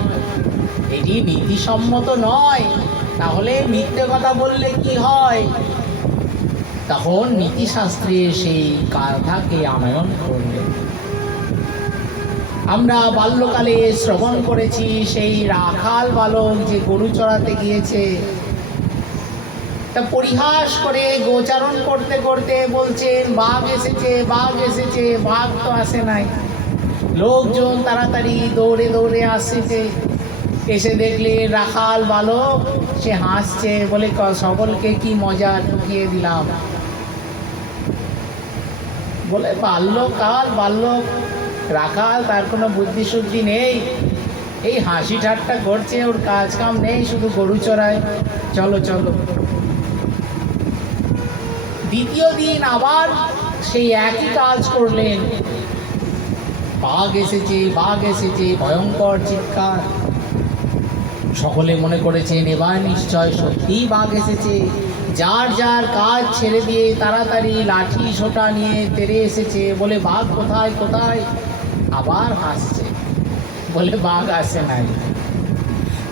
এটি নীতিসম্মত নয়। তাহলে মিথ্যে কথা বললে কি হয়? তখন নীতিশাস্ত্রে সেই কথাকে আনয়ন করলেন। আমরা বাল্যকালে শ্রবণ করেছি সেই রাখাল বালক যে গরু চড়াতে গিয়েছে, তা পরিহাস করে গোচারণ করতে করতে বলছেন বাঘ এসেছে, বাঘ এসেছে। বাঘ তো আসে নাই। লোকজন তাড়াতাড়ি দৌড়ে দৌড়ে আসছে, এসে দেখলে রাখাল বালক সে হাসছে, বলে সকলকে কি মজা ঢুকিয়ে দিলাম। বলে বাল্যক রাখাল, তার কোনো বুদ্ধি শুদ্ধি নেই, এই হাসি ঠাট্টা করছে, ওর কাজ কাম নেই, শুধু গরু চড়ায়, চলো চলো। দ্বিতীয় দিন আবার সেই একই কাজ করলেন। বাঘ এসেছে, বাঘ এসেছে, ভয়ঙ্কর চিৎকার। সকলে মনে করেছেন এবার নিশ্চয় সত্যিই বাঘ এসেছে। যার যার কাজ ছেড়ে দিয়ে তাড়াতাড়ি লাঠি সোটা নিয়ে তেড়ে এসেছে, বলে বাঘ কোথায় কোথায়। আবার হাসছে, বলে বাঘ আসে নাই।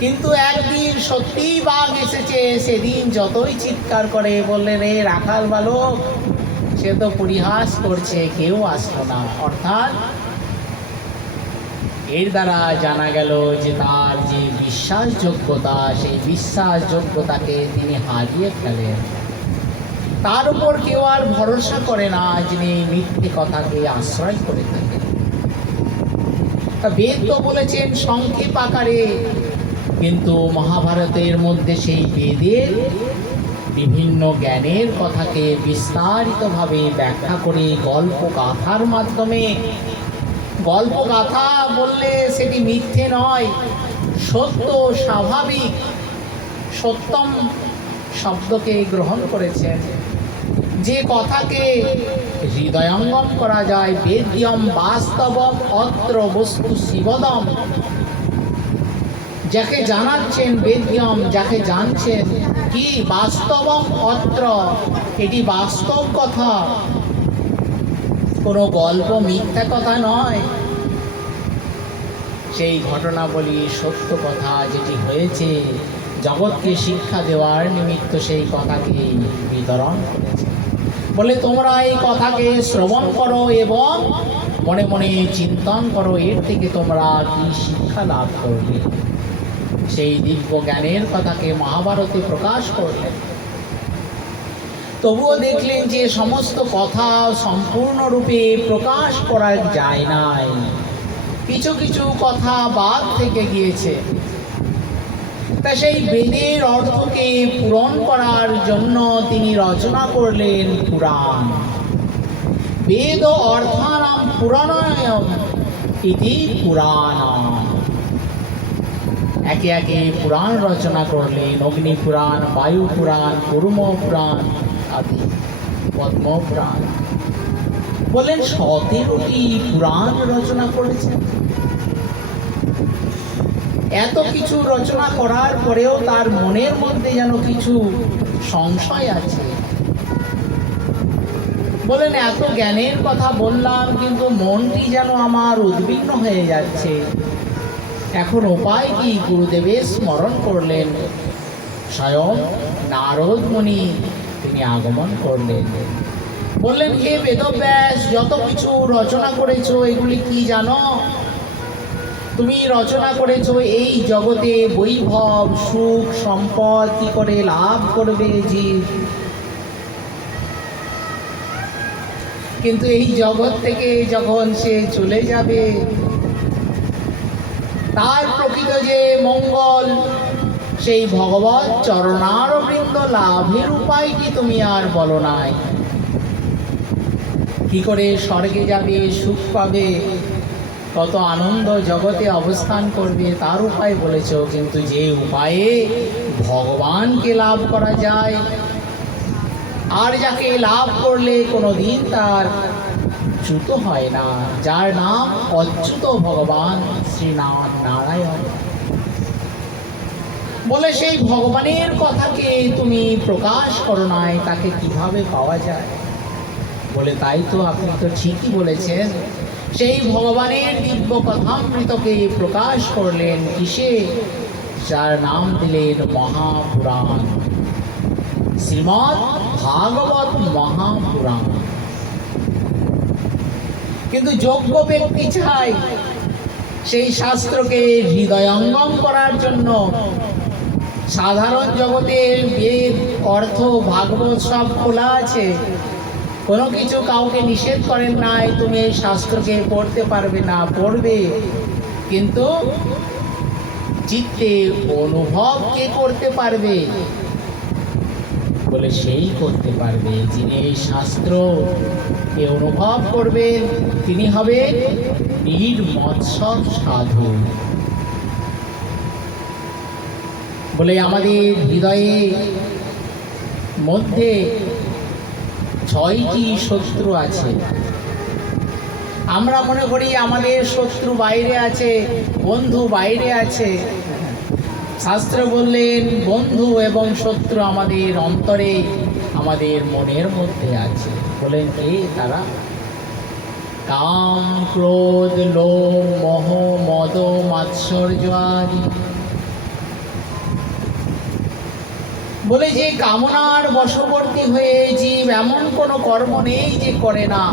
কিন্তু একদিন সত্যিই বাঘ এসেছে। সেদিন যতই চিৎকার করে বললেন রে রাখাল বালক, সে তো পরিহাস করছে, কেউ আসলো না। অর্থাৎ এর দ্বারা জানা গেল যে তার যে বিশ্বাসযোগ্যতা, সেই বিশ্বাসযোগ্যতাকে তিনি হারিয়ে ফেলেন। তার উপর কেউ আর ভরসা করে না, যিনি মিথ্যে কথাকে আশ্রয় করে থাকেন। বেদ তো বলেছেন সংক্ষেপ আকারে, কিন্তু মহাভারতের মধ্যে সেই বেদের বিভিন্ন জ্ঞানের কথাকে বিস্তারিতভাবে ব্যাখ্যা করে গল্প গাথার মাধ্যমে, গল্প গাথা বললে সেটি মিথ্যে নয়, সত্য স্বাভাবিক, সত্যম শব্দকে গ্রহণ করেছেন। যে কথাকে হৃদয়ঙ্গম করা যায়, বেদ্যম বাস্তবম অত্র বস্তু শিবদম, যাকে জানাচ্ছেন বেদ্যম, যাকে জানছেন কি বাস্তবম অত্র, এটি বাস্তব কথা, কোনো গল্প মিথ্যা কথা নয়। সেই ঘটনাবলী সত্য কথা যেটি হয়েছে, জগৎকে শিক্ষা দেওয়ার নিমিত্ত সেই কথাকে বিতরণ করেছে। বলে তোমরা এই কথাকে শ্রবণ করো এবং মনে মনে চিন্তন করো, এর থেকে তোমরা কি শিক্ষা লাভ করবে। সেই দিব্য জ্ঞানের কথাকে মহাভারতে প্রকাশ করলেন। তবুও দেখলেন যে সমস্ত কথা সম্পূর্ণরূপে প্রকাশ করা যায় নাই, কিছু কিছু কথা বাদ থেকে গিয়েছে। তা সেই বেদের অর্থকে পূরণ করার জন্য তিনি রচনা করলেন পুরাণ। বেদ অর্থানাম পুরাণায়াম ইতি পুরাণাম। একে একে পুরাণ রচনা করলেন। অগ্নি পুরাণ, বায়ু পুরাণ, কুর্ম পুরাণ আদি, পদ্ম পুরাণ। বলেন 17টি পুরাণ রচনা করেছেন। এত কিছু রচনা করার পরেও তার মনের মধ্যে যেন কিছু সংশয় আছে। বলেন এত জ্ঞানের কথা বললাম, কিন্তু মনটি যেন আমার উদ্বিগ্ন হয়ে যাচ্ছে। এখন উপায় কি? গুরুদেবের স্মরণ করলেন। স্বয়ং নারদ মুনি তিনি আগমন করলেন। বললেন, হে বেদব্যাস, যত কিছু রচনা করেছো এগুলি কি জানো? তুমি রচনা করেছো এই জগতে বৈভব, সুখ, সম্পদ কি করে লাভ করবে জীব। কিন্তু এই জগৎ থেকে যখন সে চলে যাবে, তার প্রকৃত যে মঙ্গল, সেই ভগবৎ চরণারবিন্দ লাভের উপায়টি তুমি আর বলো নাই। কি করে স্বর্গে যাবে, সুখ পাবে, কত আনন্দ জগতে অবস্থান করবে তার উপায় বলেছ, কিন্তু যে উপায়ে ভগবানকে লাভ করা যায়, আর যাকে লাভ করলে কোনোদিন তার চ্যুত হয় না, যার নাম অচ্যুত ভগবান শ্রীনাথ নারায়ণ। বলে সেই ভগবানের কথাকে তুমি প্রকাশ করো নাই, তাকে কিভাবে পাওয়া যায়? বলে তাই তো, আপনি তো ঠিকই বলেছেন। সেই ভগবানের দিব্য কথামৃতকে প্রকাশ করলেন কিসে? যার নাম দিলেন মহাপুরাণ, শ্রীমদ্ ভাগবত মহাপুরাণ। কিন্তু যোগ্য ব্যক্তি চাই সেই শাস্ত্রকে হৃদয়ঙ্গম করার জন্য। সাধারণ জগতের বেদ, অর্থ, ভাগবত সব খোলা আছে, কোনো কিছু কাউকে নিষেধ করেন নাই তুমি এই শাস্ত্রকে পড়তে পারবে না, পড়বে, কিন্তু চিত্তে অনুভব কে করতে পারবে? বলে সেই করতে পারবে যিনি এই শাস্ত্র কে অনুভব করবেন, তিনি হবেন নির্মৎসর সাধু। বলে আমাদের হৃদয়ে মধ্যে 6টি শত্রু আছে। আমরা মনে করি আমাদের শত্রু বাইরে আছে, বন্ধু বাইরে আছে। শাস্ত্র বললেন বন্ধু এবং শত্রু আমাদের অন্তরে, আমাদের মনের মধ্যে আছে। বলেন কে তারা? কাম, ক্রোধ, লোভ, মোহ, মদ, মাৎসর্য আদি। বলে যে কামনার বশবর্তী হয়ে জীব এমন কোনো কর্ম নেই যে করে না।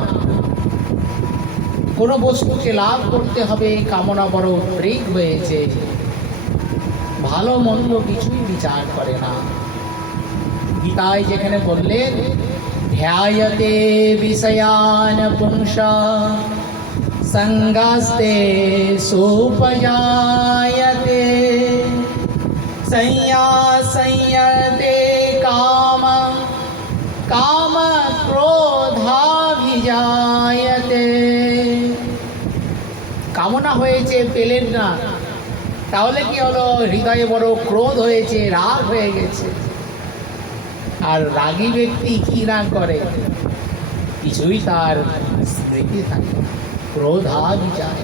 কোনো বস্তুকে লাভ করতে হবে, কামনা বড় উদ্রেক হয়েছে, ভালো মন্দ কিছুই বিচার করে না। গীতায় যেখানে বললেন ধ্যায়তে বিষয়ান পুংসা সঙ্গাস্তে সুপজায়তে সংয়তে কাম কাম ক্রোধাভিজায়তে। কামনা হয়েছে, পেলেন না, তাহলে কি হলো? হৃদয়ে বড় ক্রোধ হয়েছে, রাগ হয়ে গেছে। আর রাগী ব্যক্তি কি না করে? কিছুই তার স্মৃতি থাকে। ক্রোধাভিজায়,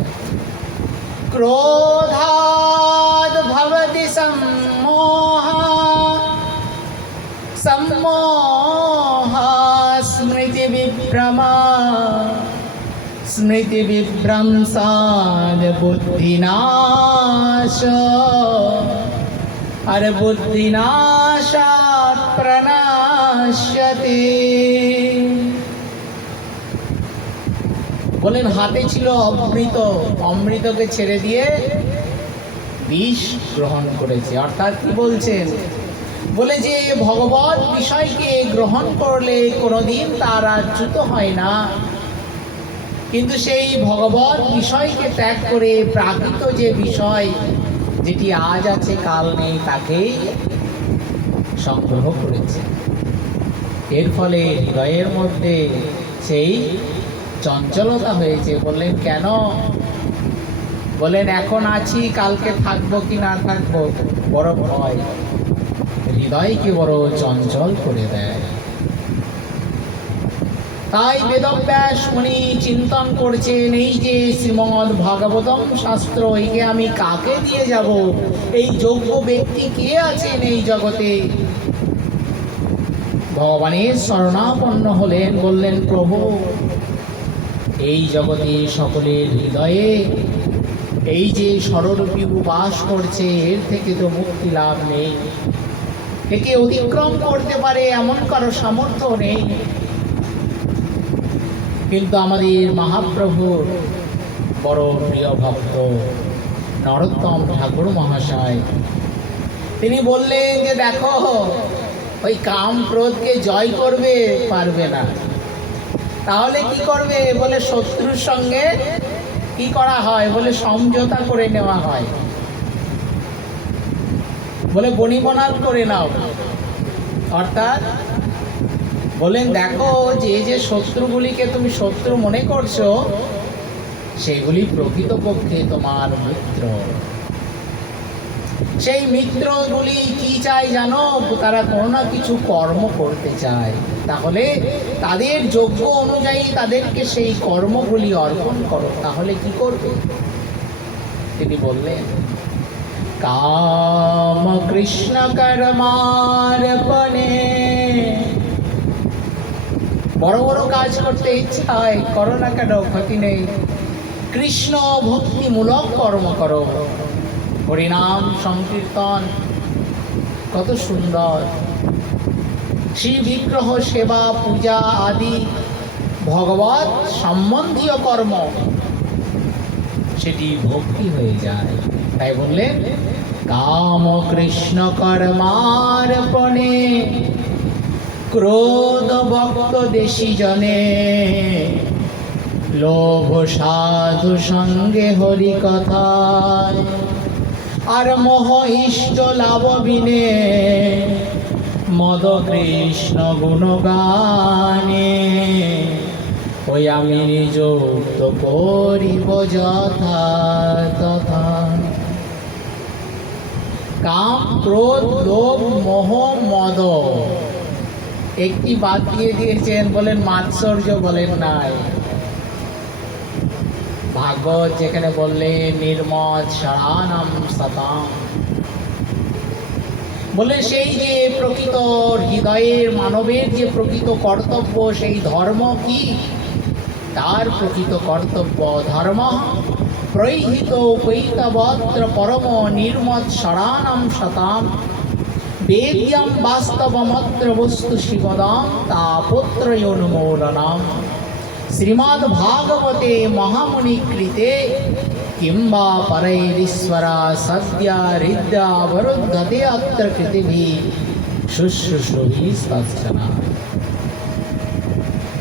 ক্রোধাদ ভবতি সম্মোহ, সম্মোহ স্মৃতি বিভ্রমা, স্মৃতি বিভ্রংসাদ বুদ্ধিনাশ, আর বুদ্ধিনাশাৎ প্রণাশ্যতে। বলেন হাতে ছিল অমৃত, অমৃতকে ছেড়ে দিয়ে বিষ গ্রহণ করেছে। অর্থাৎ কি বলছেন? বলে যে ভগবত বিষয়কে গ্রহণ করলে কোনোদিন তার আর চ্যুত হয় না, কিন্তু সেই ভগবত বিষয়কে ত্যাগ করে প্রাকৃত যে বিষয়, যেটি আজ আছে কাল নেই তাকেই সংগ্রহ করেছে। এর ফলে হৃদয়ের মধ্যে সেই চঞ্চলতা হয়েছে। বললেন কেন? বলেন এখন আছি, কালকে থাকবো কি না থাকবো বড় ভয়, হৃদয়কে বড় চঞ্চল করে দেয়। তাই বেদব্যাস মুনি চিন্তন করছেন, এই যে শ্রীমদ্ ভাগবতম শাস্ত্র, একে আমি কাকে দিয়ে যাব? এই যোগ্য ব্যক্তি কে আছেন এই জগতে? ভগবানের শরণাপন্ন হলেন, বললেন প্রভু, এই জগতে সকলের হৃদয়ে এই যে স্বরূপী বাস করছে, এর থেকে তো মুক্তি লাভ নেই। একে অতিক্রম করতে পারে এমন কারো সামর্থ্য নেই। কিন্তু আমাদের মহাপ্রভুর বড় প্রিয় ভক্ত নরোত্তম ঠাকুর মহাশয়, তিনি বললেন যে দেখো, ওই কাম ক্রোধকে জয় করবে পারবে না, তাহলে কি করবে? বলে শত্রুর সঙ্গে কি করা হয়? বলে সমঝোতা করে নেওয়া হয়, বলে বনিবনাল করে নাও। অর্থাৎ বলেন দেখো, যে যে শত্রুগুলিকে তুমি শত্রু মনে করছো, সেগুলি প্রকৃতপক্ষে তোমার মিত্র। সেই মিত্রগুলি কি চায় জানো? তারা কোনো না কিছু কর্ম করতে চায়। তাহলে তাদের যোগ্য অনুযায়ী তাদেরকে সেই কর্মগুলি অর্পণ করো। তাহলে কি করবে? তিনি বললেন, কাম কৃষ্ণ কর্মার্পণে। বড় বড় কাজ করতে ইচ্ছা হয়, করো না কেন, ক্ষতি নেই। কৃষ্ণ ভক্তিমূলক কর্ম করো, হরিনাম সংকীর্তন, কত সুন্দর। শ্রী বিগ্রহ সেবা পূজা আদি ভগবৎ সম্বন্ধীয় কর্ম, সেটি ভক্তি হয়ে যায়। তাই বললেন, কাম কৃষ্ণ কর্মার্পণে ক্রোধ ভক্ত দেশি জনে, লোভ সাধু সঙ্গে হরি কথায়, আর মোহ ইষ্ট লাভ বিনে মদ কৃষ্ণ গুণগানে। ওই আমি নিযুক্ত করিব যথা তথা। কাম ক্রোধ লোভ মোহ মদ একটি বাদ দিয়ে দিয়েছেন, বলেন মাৎসর্য বলেন নাই। ভাগবত যেখানে বললেন নির্মদ শরণম সতাম, বলে সেই যে প্রকৃত হৃদয়ের মানবের যে প্রকৃত কর্তব্য, সেই ধর্ম কি? তার প্রকৃত কর্তব্য ধর্ম প্রহিত কৈতবত্র পরম নির্মদ শরণম সতাম, বেদ্যম বাস্তবমত্র বস্তু শিবদাম তাপত্রয়োন্মূলনম। শ্রীমদ্ ভাগবতে মহামুনি কৃতে কিংবা পরৈরীশ্বরা সদ্যা হৃদ্যা বরুদ্ধতে অত্র কৃতিভি শুশ্রূষুভি তৎসনা।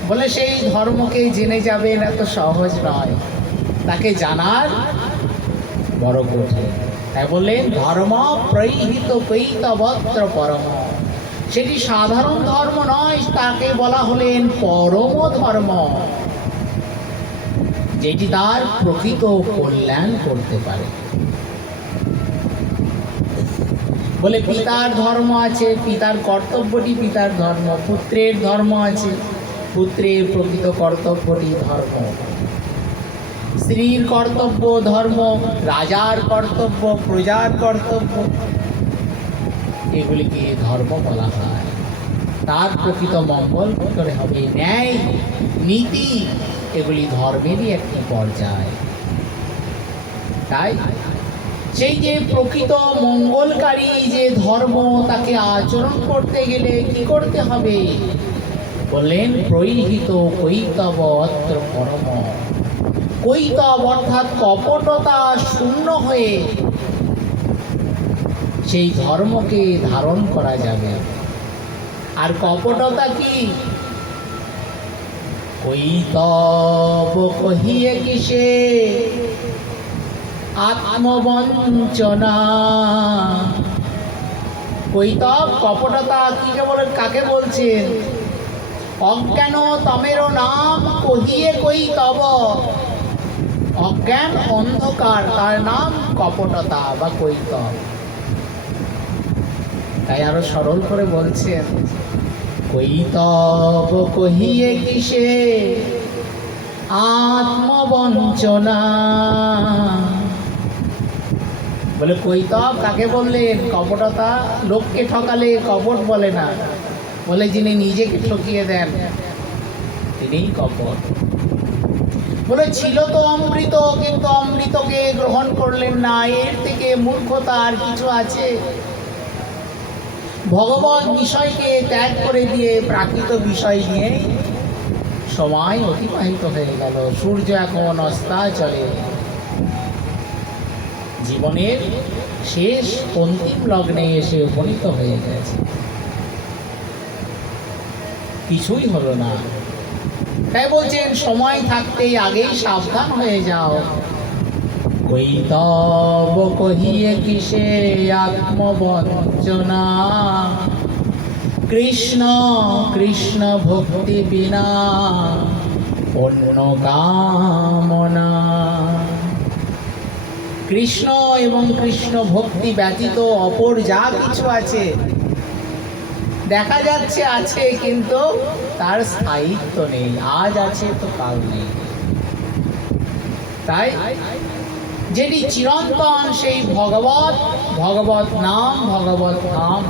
বলে সেই ধর্মকে জেনে যাবেন এত সহজ নয়, তাকে জানার বড় কঠিন। তাই বললেন ধর্ম প্রহিত কৈতবত্র পরম, সেটি সাধারণ ধর্ম নয়, তাকে বলা হলেন পরম ধর্ম, যেটি তার প্রকৃত কল্যাণ করতে পারে। বলে পিতার ধর্ম আছে, পিতার কর্তব্যটি পিতার ধর্ম। পুত্রের ধর্ম আছে, পুত্রের প্রকৃত কর্তব্যটি ধর্ম। স্ত্রীর কর্তব্য ধর্ম, রাজার কর্তব্য, প্রজার কর্তব্য, এগুলিকে ধর্ম বলা হয়। তার প্রকৃত মঙ্গল কি করে হবে? ন্যায় নীতি, এগুলি ধর্মেরই একটি পর্যায়। তাই সেই যে প্রকৃত মঙ্গলকারী যে ধর্ম, তাকে আচরণ করতে গেলে কি করতে হবে? বললেন প্রহিত কৈতব অত্র পরম। কৈতব অর্থাৎ কপটতা শূন্য হয়ে সেই ধর্মকে ধারণ করা যাবে। আর কপটতা কি? কৈতব কহিয়ে কিসে আত্মবঞ্চনা। কৈতব কপটতা কি বলেন, কাকে বলছেন? অজ্ঞান তমেরও নাম কহিয়ে কৈতব, অজ্ঞান অন্ধকার, তার নাম কপটতা বা কৈতব। তাই আরো সরল করে বলছেন, কৈতব কহিয়ে কিসে আত্মবঞ্চনা। বলে কৈতব কাকে বললেন? কপটতা। লোককে ঠকালে কপট বলে না, বলে যিনি নিজেকে ঠকিয়ে দেন তিনিই কপট। বলে ছিল তো অমৃত, কিন্তু অমৃতকে গ্রহণ করলেন না, এর থেকে মূর্খতা আর কিছু আছে? ভগবত বিষয়কে ত্যাগ করে দিয়ে প্রাকৃত বিষয় নিয়ে সময় অতিবাহিত হয়ে গেল। সূর্য এখন অস্তাচলে, জীবনের শেষ অন্তিম লগ্নে এসে উপনীত হয়ে গেছে, কিছুই হলো না। তাই বলছেন সময় থাকতেই আগেই সাবধান হয়ে যাও। কৈতব কহিয়ে কিসে আত্মবঞ্চনা, কৃষ্ণ কৃষ্ণ ভক্তি বিনা অন্য কামনা। কৃষ্ণ এবং কৃষ্ণ ভক্তি ব্যতীত অপর যা কিছু আছে দেখা যাচ্ছে আছে, কিন্তু তার স্থায়িত্ব নেই। আজ আছে তো কাল নেই। তাই যেটি চিরন্তন সেই ভগবত, ভগবত নাম, ভগবত ধাম,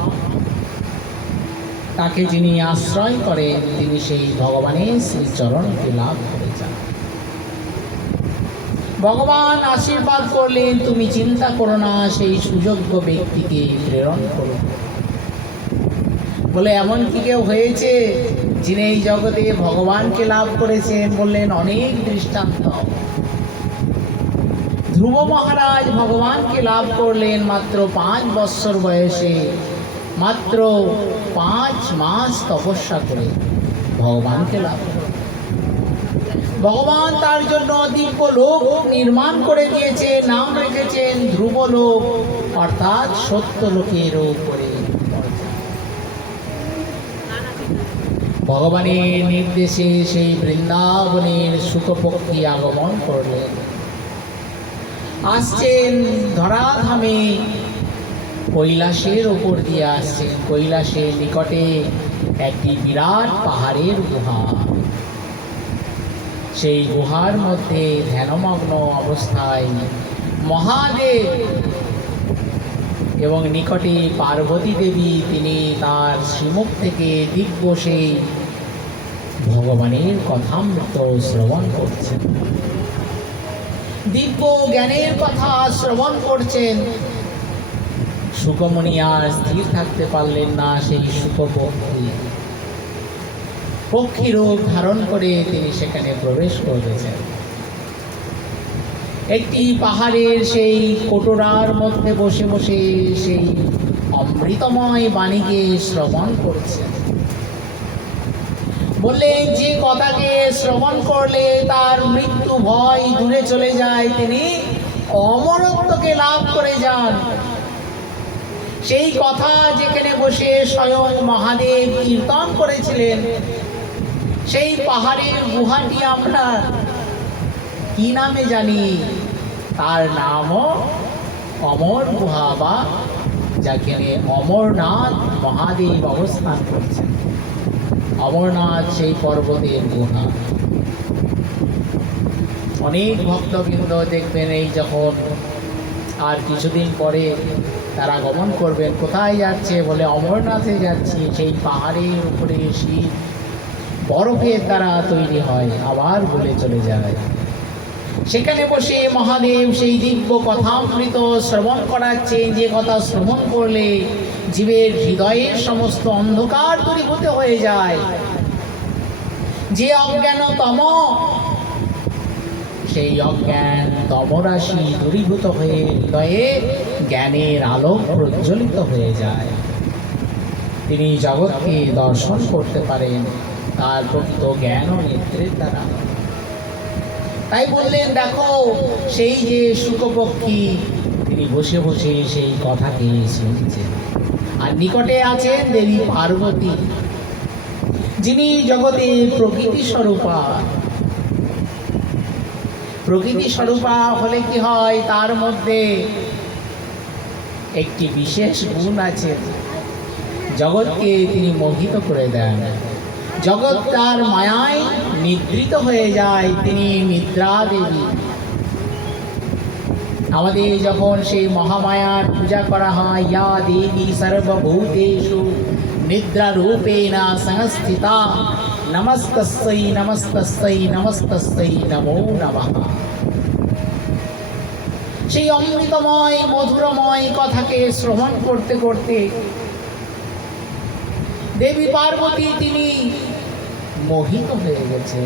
তাকে যিনি আশ্রয় করেন তিনি সেই ভগবানের শ্রীচরণকে লাভ করে যান। ভগবান আশীর্বাদ করলেন, তুমি চিন্তা করো না, সেই সুযোগ্য ব্যক্তিকে প্রেরণ করো। বলে এমন কি কেউ হয়েছে যিনি এই জগতে ভগবানকে লাভ করেছেন? বললেন অনেক দৃষ্টান্ত। ধ্রুব মহারাজ ভগবানকে লাভ করলেন মাত্র 5 বৎসর বয়সে, মাত্র 5 মাস তপস্যা করে ভগবানকে লাভ করলেন। ভগবান তার জন্য দিব্য লোক নির্মাণ করে দিয়েছে, নাম রেখেছেন ধ্রুবলোক, অর্থাৎ সত্য লোকের উপরে। ভগবানের নির্দেশে সেই বৃন্দাবনের শুকপক্ষী আগমন করলেন। আসছেন ধরাধামে, কৈলাসের ওপর দিয়ে আসছেন। কৈলাসের নিকটে একটি বিরাট পাহাড়ের গুহা, সেই গুহার মধ্যে ধ্যানমগ্ন অবস্থায় মহাদেব এবং নিকটে পার্বতী দেবী, তিনি তার শ্রীমুখ থেকে দিব্য সেই ভগবানের কথামৃত শ্রবণ করছেন, দিব্য জ্ঞানের কথা শ্রবণ করছেন। শুকমুনি আর স্থির থাকতে পারলেন না। সেই পক্ষী রূপ ধারণ করে তিনি সেখানে প্রবেশ করেছেন। একটি পাহাড়ের সেই কোটরার মধ্যে বসে বসে সেই অমৃতময় বাণীকে শ্রবণ করছেন। বললেন যে কথাকে শ্রবণ করলে তার মৃত্যু ভয় দূরে চলে যায়, তিনি অমরত্বকে লাভ করে যান। সেই কথা যেখানে বসে স্বয়ং মহাদেব কীর্তন করেছিলেন, সেই পাহাড়ের গুহাটি আমরা কি নামে জানি? তার নামও অমর গুহা, বা যেখানে অমরনাথ মহাদেব অবস্থান করছেন। অমরনাথ সেই পর্বতের গুহা। অনেক ভক্তবৃন্দ দেখবেন এই যখন আর কিছুদিন পরে তারা গমন করবেন, কোথায় যাচ্ছে? বলে অমরনাথে যাচ্ছি। সেই পাহাড়ের উপরে শীত বরফের দ্বারা তৈরি হয়, আবার বলে চলে যায়। সেখানে বসে মহাদেব সেই দিব্য কথামৃত শ্রবণ করাচ্ছে, যে কথা শ্রবণ করলে জীবের হৃদয়ের সমস্ত অন্ধকার দূরীভূত হয়ে যায়। যে অজ্ঞানতম, সেই অজ্ঞান তমরাশি দূরীভূত হয়ে হৃদয়ে জ্ঞানের আলো প্রজ্বলিত হয়ে যায়। তিনি জগৎকে দর্শন করতে পারেন তার প্রকৃত জ্ঞান ও নেত্রের দ্বারা। তাই বললেন, দেখো সেই যে শুকপক্ষী, তিনি বসে বসে সেই কথাকে শুনছেন। আর নিকটে আছেন দেবী পার্বতী, যিনি জগতের প্রকৃতি স্বরূপা। প্রকৃতি স্বরূপা হলে কি হয়, তার মধ্যে একটি বিশেষ গুণ আছে, জগৎকে তিনি মোহিত করে দেন। জগৎ তার মায়ায় নিদ্রিত হয়ে যায়, তিনি নিদ্রা দেবী। আমাদের যখন সেই মহামায়ার পূজা করা হয়, ইয়া দেবী সর্বভূতেষু নিদ্রা রূপেণ সংস্থিতা, নমস্তস্যৈ নমস্তস্যৈ নমস্তস্যৈ নমো নমঃ। সেই অমৃতময় মধুরময় কথাকে শ্রবণ করতে করতে দেবী পার্বতী তিনি মোহিত হয়ে গেছে,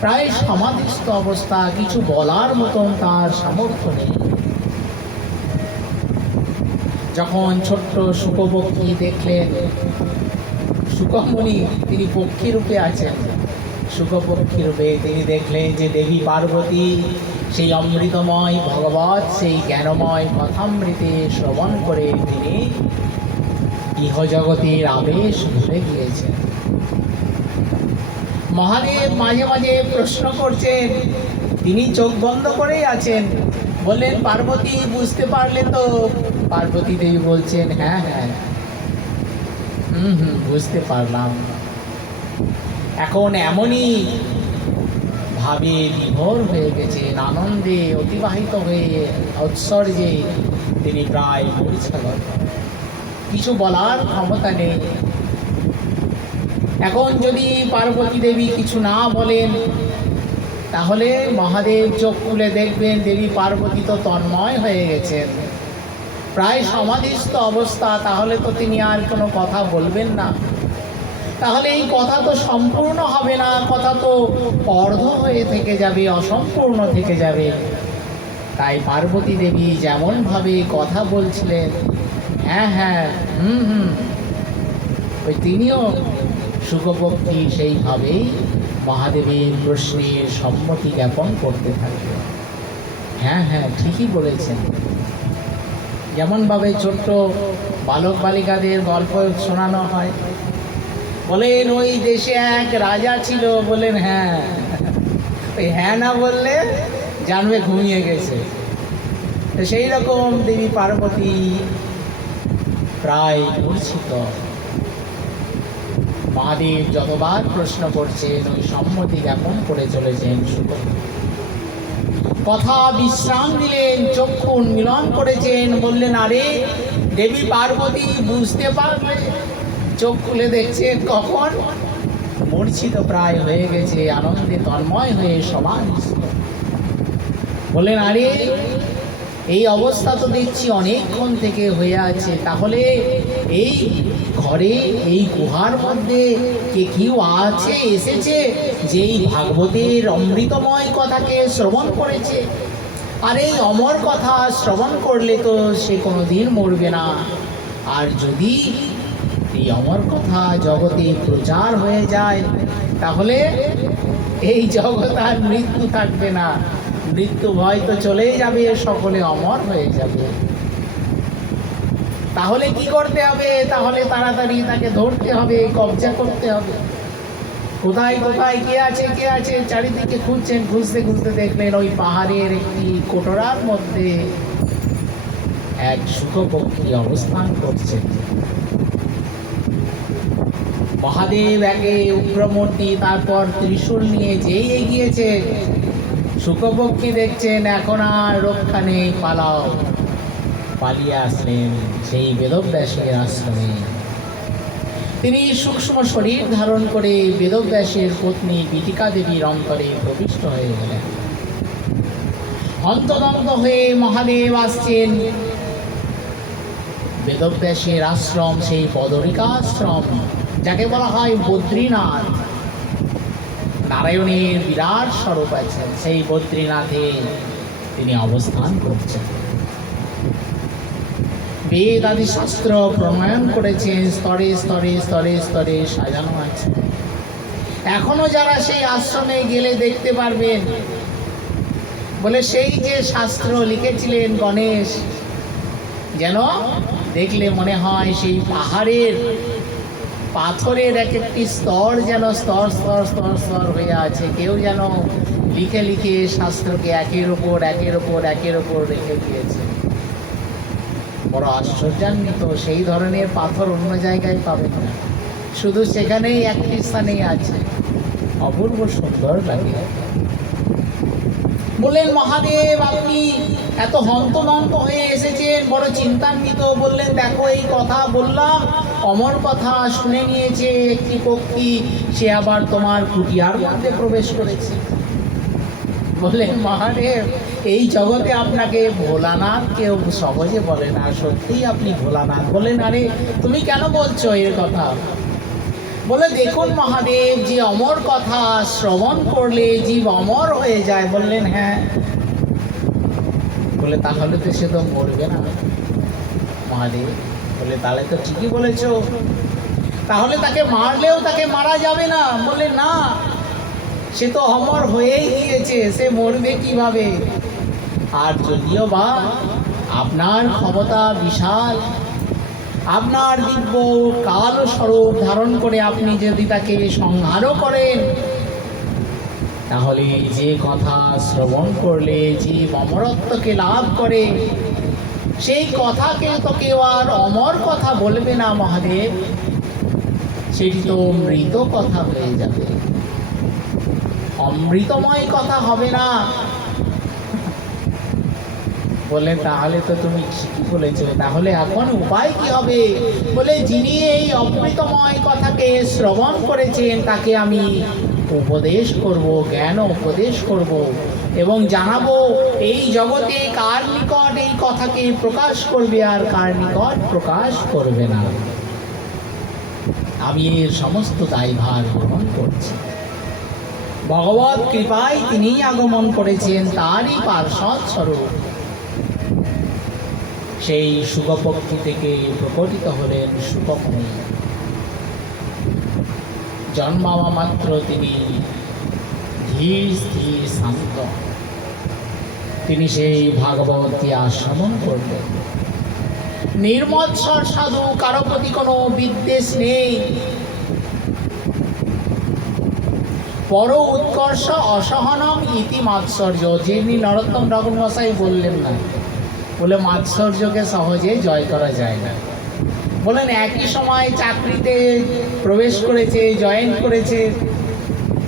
প্রায় সমাধিস্থ অবস্থা, কিছু বলার মতন তার সামর্থ্য নেই। যখন ছোট্ট শুকপক্ষী দেখলেন, শুকমুনি তিনি পক্ষী রূপে আছেন, শুকপক্ষী রূপে তিনি দেখলেন যে দেবী পার্বতী সেই অমৃতময় ভগবৎ সেই জ্ঞানময় কথামৃতে শ্রবণ করে তিনি ইহজগতের আবেশ ভুলে গিয়েছেন। মহাদেব মাঝে মাঝে প্রশ্ন করছেন, তিনি চোখ বন্ধ করেই আছেন। বললেন, পার্বতী বুঝতে পারলে তো? পার্বতী দেবী বলছেন, হ্যাঁ হ্যাঁ, বুঝতে পারলাম। এখন এমনই ভাবে বিভোর হয়ে গেছেন, আনন্দে অতিবাহিত হয়ে ঐশ্বর্যে তিনি প্রায় মূর্ছাগত, কিছু বলার ক্ষমতা নেই। এখন যদি পার্বতী দেবী কিছু না বলেন, তাহলে মহাদেব চোখ খুলে দেখবেন দেবী পার্বতী তো তন্ময় হয়ে গেছেন, প্রায় সমাধিস্থ অবস্থা। তাহলে তো তিনি আর কোনো কথা বলবেন না, তাহলে এই কথা তো সম্পূর্ণ হবে না, কথা তো অর্ধ হয়ে থেকে যাবে, অসম্পূর্ণ থেকে যাবে। তাই পার্বতী দেবী যেমনভাবে কথা বলছিলেন, হ্যাঁ হ্যাঁ ওই তিনিও শুকপক্ষী সেইভাবেই মহাদেবের প্রশ্নের সম্মতি জ্ঞাপন করতে থাকবেন। হ্যাঁ হ্যাঁ, ঠিকই বলেছেন। যেমনভাবে ছোট্ট বালক বালিকাদের গল্প শোনানো হয়, বলেন ওই দেশে এক রাজা ছিল, বলেন হ্যাঁ, ওই হ্যাঁ না বললে জানবে ঘুমিয়ে গেছে। তো সেই রকম দেবী পার্বতী প্রায় মূর্ছিত। মহাদেব যতবার প্রশ্ন করছেন, ওই সম্মতি জ্ঞাপন করে চলেছেন। কথা বিশ্রাম দিলেন, চক্ষু উন্মিলন করেছেন, বললেন, আরে দেবী পার্বতী বুঝতে পারলে? চোখ খুলে দেখছেন কখন মূর্ছিত প্রায় হয়ে গেছে, আনন্দে তন্ময় হয়ে সমাধিস্থ। বললেন, আরে এই অবস্থা তো দেখছি অনেকক্ষণ থেকে হয়ে আছে, তাহলে এই ঘরে এই গুহার মধ্যে কে কেউ আছে, এসেছে, যে এই ভাগবতের অমৃতময় কথাকে শ্রবণ করেছে? আর এই অমর কথা শ্রবণ করলে তো সে কোনোদিন মরবে না। আর যদি এই অমর কথা জগতে প্রচার হয়ে যায়, তাহলে এই জগৎ আর মৃত্যু থাকবে না, মৃত্যু ভয় তো চলেই যাবে, সকলে অমর হয়ে যাবে। তাহলে কি করতে হবে? তাহলে তাড়াতাড়ি তাকে ধরতে হবে, কবজা করতে হবে। কোথায় কোথায় কে আছে কে আছে চারিদিকে খুঁজছেন, খুঁজতে খুঁজতে দেখলেন ওই পাহাড়ের একটি কোটরার মধ্যে এক শুকপক্ষী অবস্থান করছে। মহাদেব একে উগ্রমূর্তি, তারপর ত্রিশূল নিয়ে যেই এগিয়েছে, শুকপক্ষী দেখছেন এখন আর রক্ষা নেই, পালাও। পালিয়ে আসলেন সেই বেদব্যাসের আশ্রমে। তিনি সূক্ষ্ম শরীর ধারণ করে বেদব্যাসের পত্নী বিদিকা দেবীর অন্তরে প্রবিষ্ট হয়ে গেলেন। হন্তদন্ত হয়ে মহাদেব আসছেন বেদব্যাসের আশ্রম, সেই বদরিকাশ্রম, যাকে বলা হয় বদ্রীনাথ। নারায়ণের বিরাট স্বরূপ আছেন, সেই বদ্রীনাথে তিনি অবস্থান করছেন। বেদ আদি শাস্ত্র প্রণয়ন করেছেন, স্তরে স্তরে স্তরে স্তরে সাজানো আছে। এখনো যারা সেই আশ্রমে গেলে দেখতে পারবেন, বলে সেই যে শাস্ত্র লিখেছিলেন গণেশ, যেন দেখলে মনে হয় সেই পাহাড়ের পাথরের এক একটি স্তর যেন স্তর স্তর স্তর স্তর হয়ে আছে। কেউ যেন লিখে লিখে শাস্ত্রকে একের ওপর একের ওপর একের ওপর রেখে দিয়েছে। বড় আশ্চর্যান্বিত, সেই ধরনের পাথর অন্য জায়গায় পাবেন না, শুধু সেখানেই একটি স্থানেই আছে। অপূর্ব সুন্দর লাগে। বললেন মহাদেব, আপনি এত হন্তদন্ত হয়ে এসেছেন, বড় চিন্তান্বিত। বললেন দেখো, এই কথা বললাম, অমর কথা শুনে নিয়েছে একটি পক্ষী, সে আবার তোমার কুটিয়ার মধ্যে প্রবেশ করেছে। বললেন মহাদেব, এই জগতে আপনাকে ভোলানাথ কেউ সহজে বলে না, সত্যিই আপনি ভোলানাথ। বললেন আরে তুমি কেন বলছো এর কথা? বলে দেখুন মহাদেব, যে অমর কথা শ্রবণ করলে জীব অমর হয়ে যায়। বললেন হ্যাঁ। বলে তাহলে তো সে তো মরবে না মহাদেব। বলে তাহলে তো ঠিকই বলেছো, তাহলে তাকে মারলেও তাকে মারা যাবে না। বললে না, সে তো অমর হয়েই গিয়েছে, সে মরবে কিভাবে? আর যদিও বা আপনার ক্ষমতা বিশাল, আপনার দিব্য কাল স্বরূপ ধারণ করে আপনি যদি তাকে সংহারও করেন, তাহলে যে কথা শ্রবণ করলে জীব অমরত্বকে লাভ করে, সেই কথাকে তো কেউ আর অমর কথা বলবে না মহাদেব, সেটি তো মৃত কথা হয়ে যাবে, অমৃতময় কথা হবে না। বললেন তাহলে তো তুমি ঠিকই বলেছো, তাহলে এখন উপায় কি হবে? বলে যিনি এই অমৃতময় কথাকে শ্রবণ করেছেন তাকে আমি উপদেশ করব, জ্ঞান উপদেশ করব এবং জানাবো এই জগতে কার নিকট এই কথাকে প্রকাশ করবে আর কার নিকট প্রকাশ করবে না। আমি এর সমস্ত দায়ভার গ্রহণ করছি। ভগবত কৃপায় তিনিই আগমন করেছেন, তারই পার্ষদ স্বরূপ সেই শুকপক্ষী থেকে প্রকটিত হলেন শুকমণি। জন্মাবা মাত্র তিনি ধীর স্থির শান্ত, তিনি সেই ভাগবতী আশ্রমণ করলেন। নির্মৎসর সাধু, কারো প্রতি কোনো বিদ্বেষ নেই, পর উৎকর্ষ অসহনম ইতি মাৎসর্য। যিনি নরোত্তম ঠাকুর মশাই বললেন না, বলে মাৎসর্যকে সহজে জয় করা যায় না। বলেন একই সময় চাকরিতে প্রবেশ করেছে, জয়েন করেছে,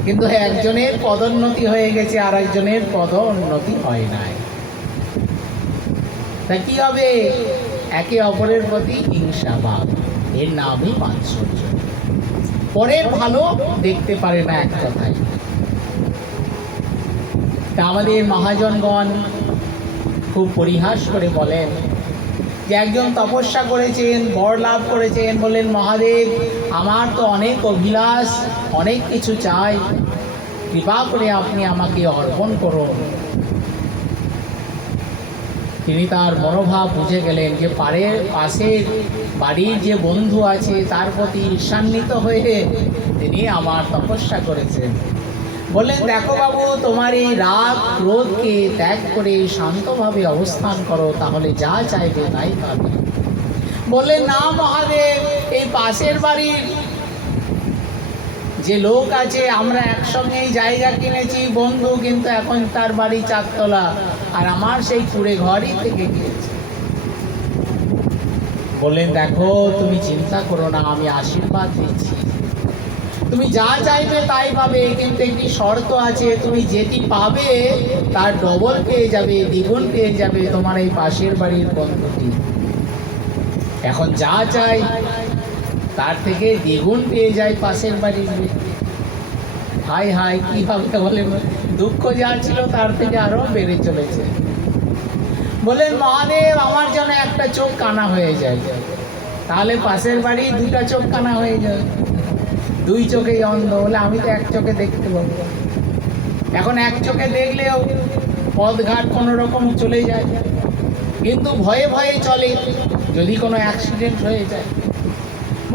কিন্তু একজনের পদোন্নতি হয়ে গেছে আর একজনের পদোন্নতি হয় নাই। তা কি হবে? একে অপরের প্রতি হিংসাভাব, এর নামই মাৎসর্য। পরের ভালো দেখতে পারে না এক কথায়। তা আমাদের মহাজনগণ খুব পরিহাস করে বলেন যে একজন তপস্যা করেছেন, বর লাভ করেছেন, বললেন মহাদেব আমার তো অনেক অভিলাষ, অনেক কিছু চাই, কৃপা করে আপনি আমাকে অর্পণ করুন। তিনি তার মনোভাব বুঝে গেলেন যে পাশের বাড়ির যে বন্ধু আছে তার প্রতি ঈর্ষান্বিত হয়ে তিনি আমার তপস্যা করেছেন। বললেন দেখো বাবু, তোমার এই রাগ ক্রোধকে ত্যাগ করে শান্তভাবে অবস্থান করো, তাহলে যা চাইবে তাই পাবে। বললেন না মহাদেব, এই পাশের বাড়ির যে লোক আছে, আমরা একসঙ্গেই জায়গা কিনেছি বন্ধু, কিন্তু এখন তার বাড়ি চারতলা আর আমার সেই কুড়ে ঘরই থেকে গিয়েছে। বললেন দেখো, তুমি চিন্তা করো না, আমি আশীর্বাদ দিচ্ছি, তুমি যা চাইবে তাই পাবে, কিন্তু একটি শর্ত আছে, তুমি যেটি পাবে তার ডবল পেয়ে যাবে, দ্বিগুণ পেয়ে যাবে তোমার এই পাশের বাড়ির বন্ধুটি। এখন যা চাই তার থেকে দ্বিগুণ পেয়ে যায় পাশের বাড়ির। হাই হাই কি ভাবে, বলে দুঃখ যা ছিল তার থেকে আরো বেড়ে চলেছে। বলেন মহাদেব আমার যেন একটা চোখ কানা হয়ে যায়, তাহলে পাশের বাড়ি দুটা চোখ কানা হয়ে যায়, দুই চোখেই অন্ধ। বলে আমি তো এক চোখে দেখতে পাবো, এখন এক চোখে দেখলেও পথঘাট কোনো রকম চলে যায়, কিন্তু ভয়ে ভয়ে চলে যদি কোনো অ্যাক্সিডেন্ট হয়ে যায়।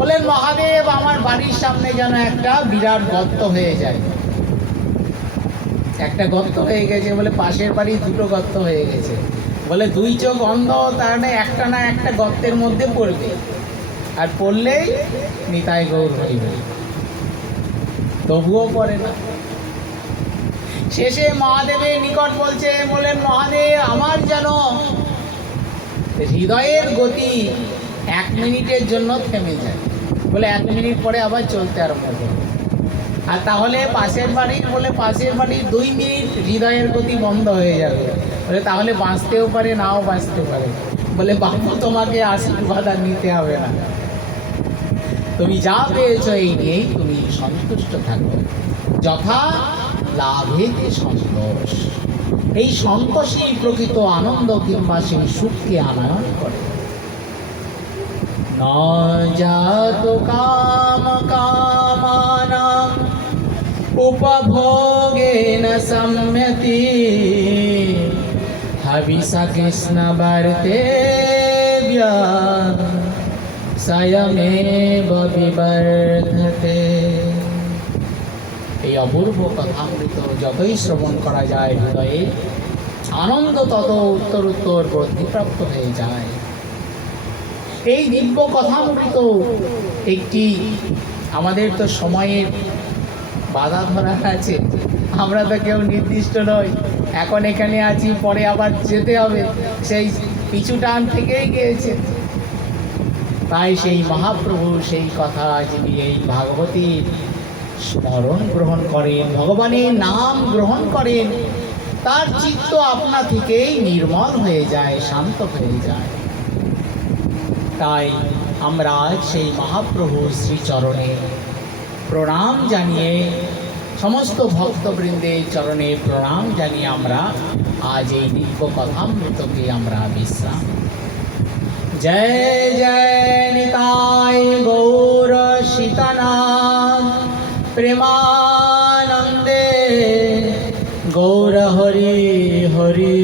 বলেন মহাদেব আমার বাড়ির সামনে যেন একটা বিরাট গর্ত হয়ে যায়। একটা গর্ত হয়ে গেছে, বলে পাশের বাড়ি দুটো গর্ত হয়ে গেছে, বলে দুই চোখ অন্ধ, তার মানে একটা না একটা গর্তের মধ্যে পড়বে, আর পড়লেই নিতাই গৌর হইবে, তবুও পড়ে না। শেষে মহাদেবের নিকট বলছে, বলেন মহাদেব আমার যেন হৃদয়ের গতি 1 মিনিটের জন্য থেমে যায়, বলে 1 মিনিট পরে আবার চলতে আরম্ভ করে। আর তাহলে পাশের বাড়ির, বলে পাশের বাড়ির 2 মিনিট হৃদয়ের গতি বন্ধ হয়ে যাবে, বলে তাহলে বাঁচতেও পারে নাও বাঁচতে পারে। বলে বাবু তোমাকে আশীর্বাদ আর নিতে হবে না, তুমি যা পেয়েছ এই নিয়েই তুমি সন্তুষ্ট থাকো, যথা লাভেতে সন্তোষ। এই সন্তোষই প্রকৃত আনন্দ কিংবা সেই সুখকে আনয়ন করে। ন জাত কাম কামানাং উপভোগেন সম্যতি হবিষা কৃষ্ণ বর্তেব্য স্বয়মেব বিবর্ধতে। এই অপূর্ব কথামৃত যতই শ্রবণ করা যায় হৃদয়ে আনন্দ তত উত্তর উত্তর বৃদ্ধিপ্রাপ্ত হয়ে যায়। এই দিব্য কথামৃত একটি, আমাদের তো সময়ের বাধা ধরা আছে, আমরা তো কেউ নির্দিষ্ট নই, এখন এখানে আছি পরে আবার যেতে হবে, সেই পিছু টান থেকেই গিয়েছে। তাই সেই মহাপ্রভু সেই কথা যিনি এই ভাগবতীর স্মরণ গ্রহণ করেন, ভগবানের নাম গ্রহণ করেন, তার চিত্ত আপনা থেকেই নির্মল হয়ে যায়, শান্ত হয়ে যায়। তাই আমরা সেই মহাপ্রভুর শ্রীচরণে প্রণাম জানিয়ে, সমস্ত ভক্তবৃন্দের চরণে প্রণাম জানিয়ে আমরা আজ এই দিব্য কথামৃতকে আমরা বিশ্রাম। জয় জয় নিতাই গৌর সীতানাথ প্রেমানন্দে গৌর হরি হরি।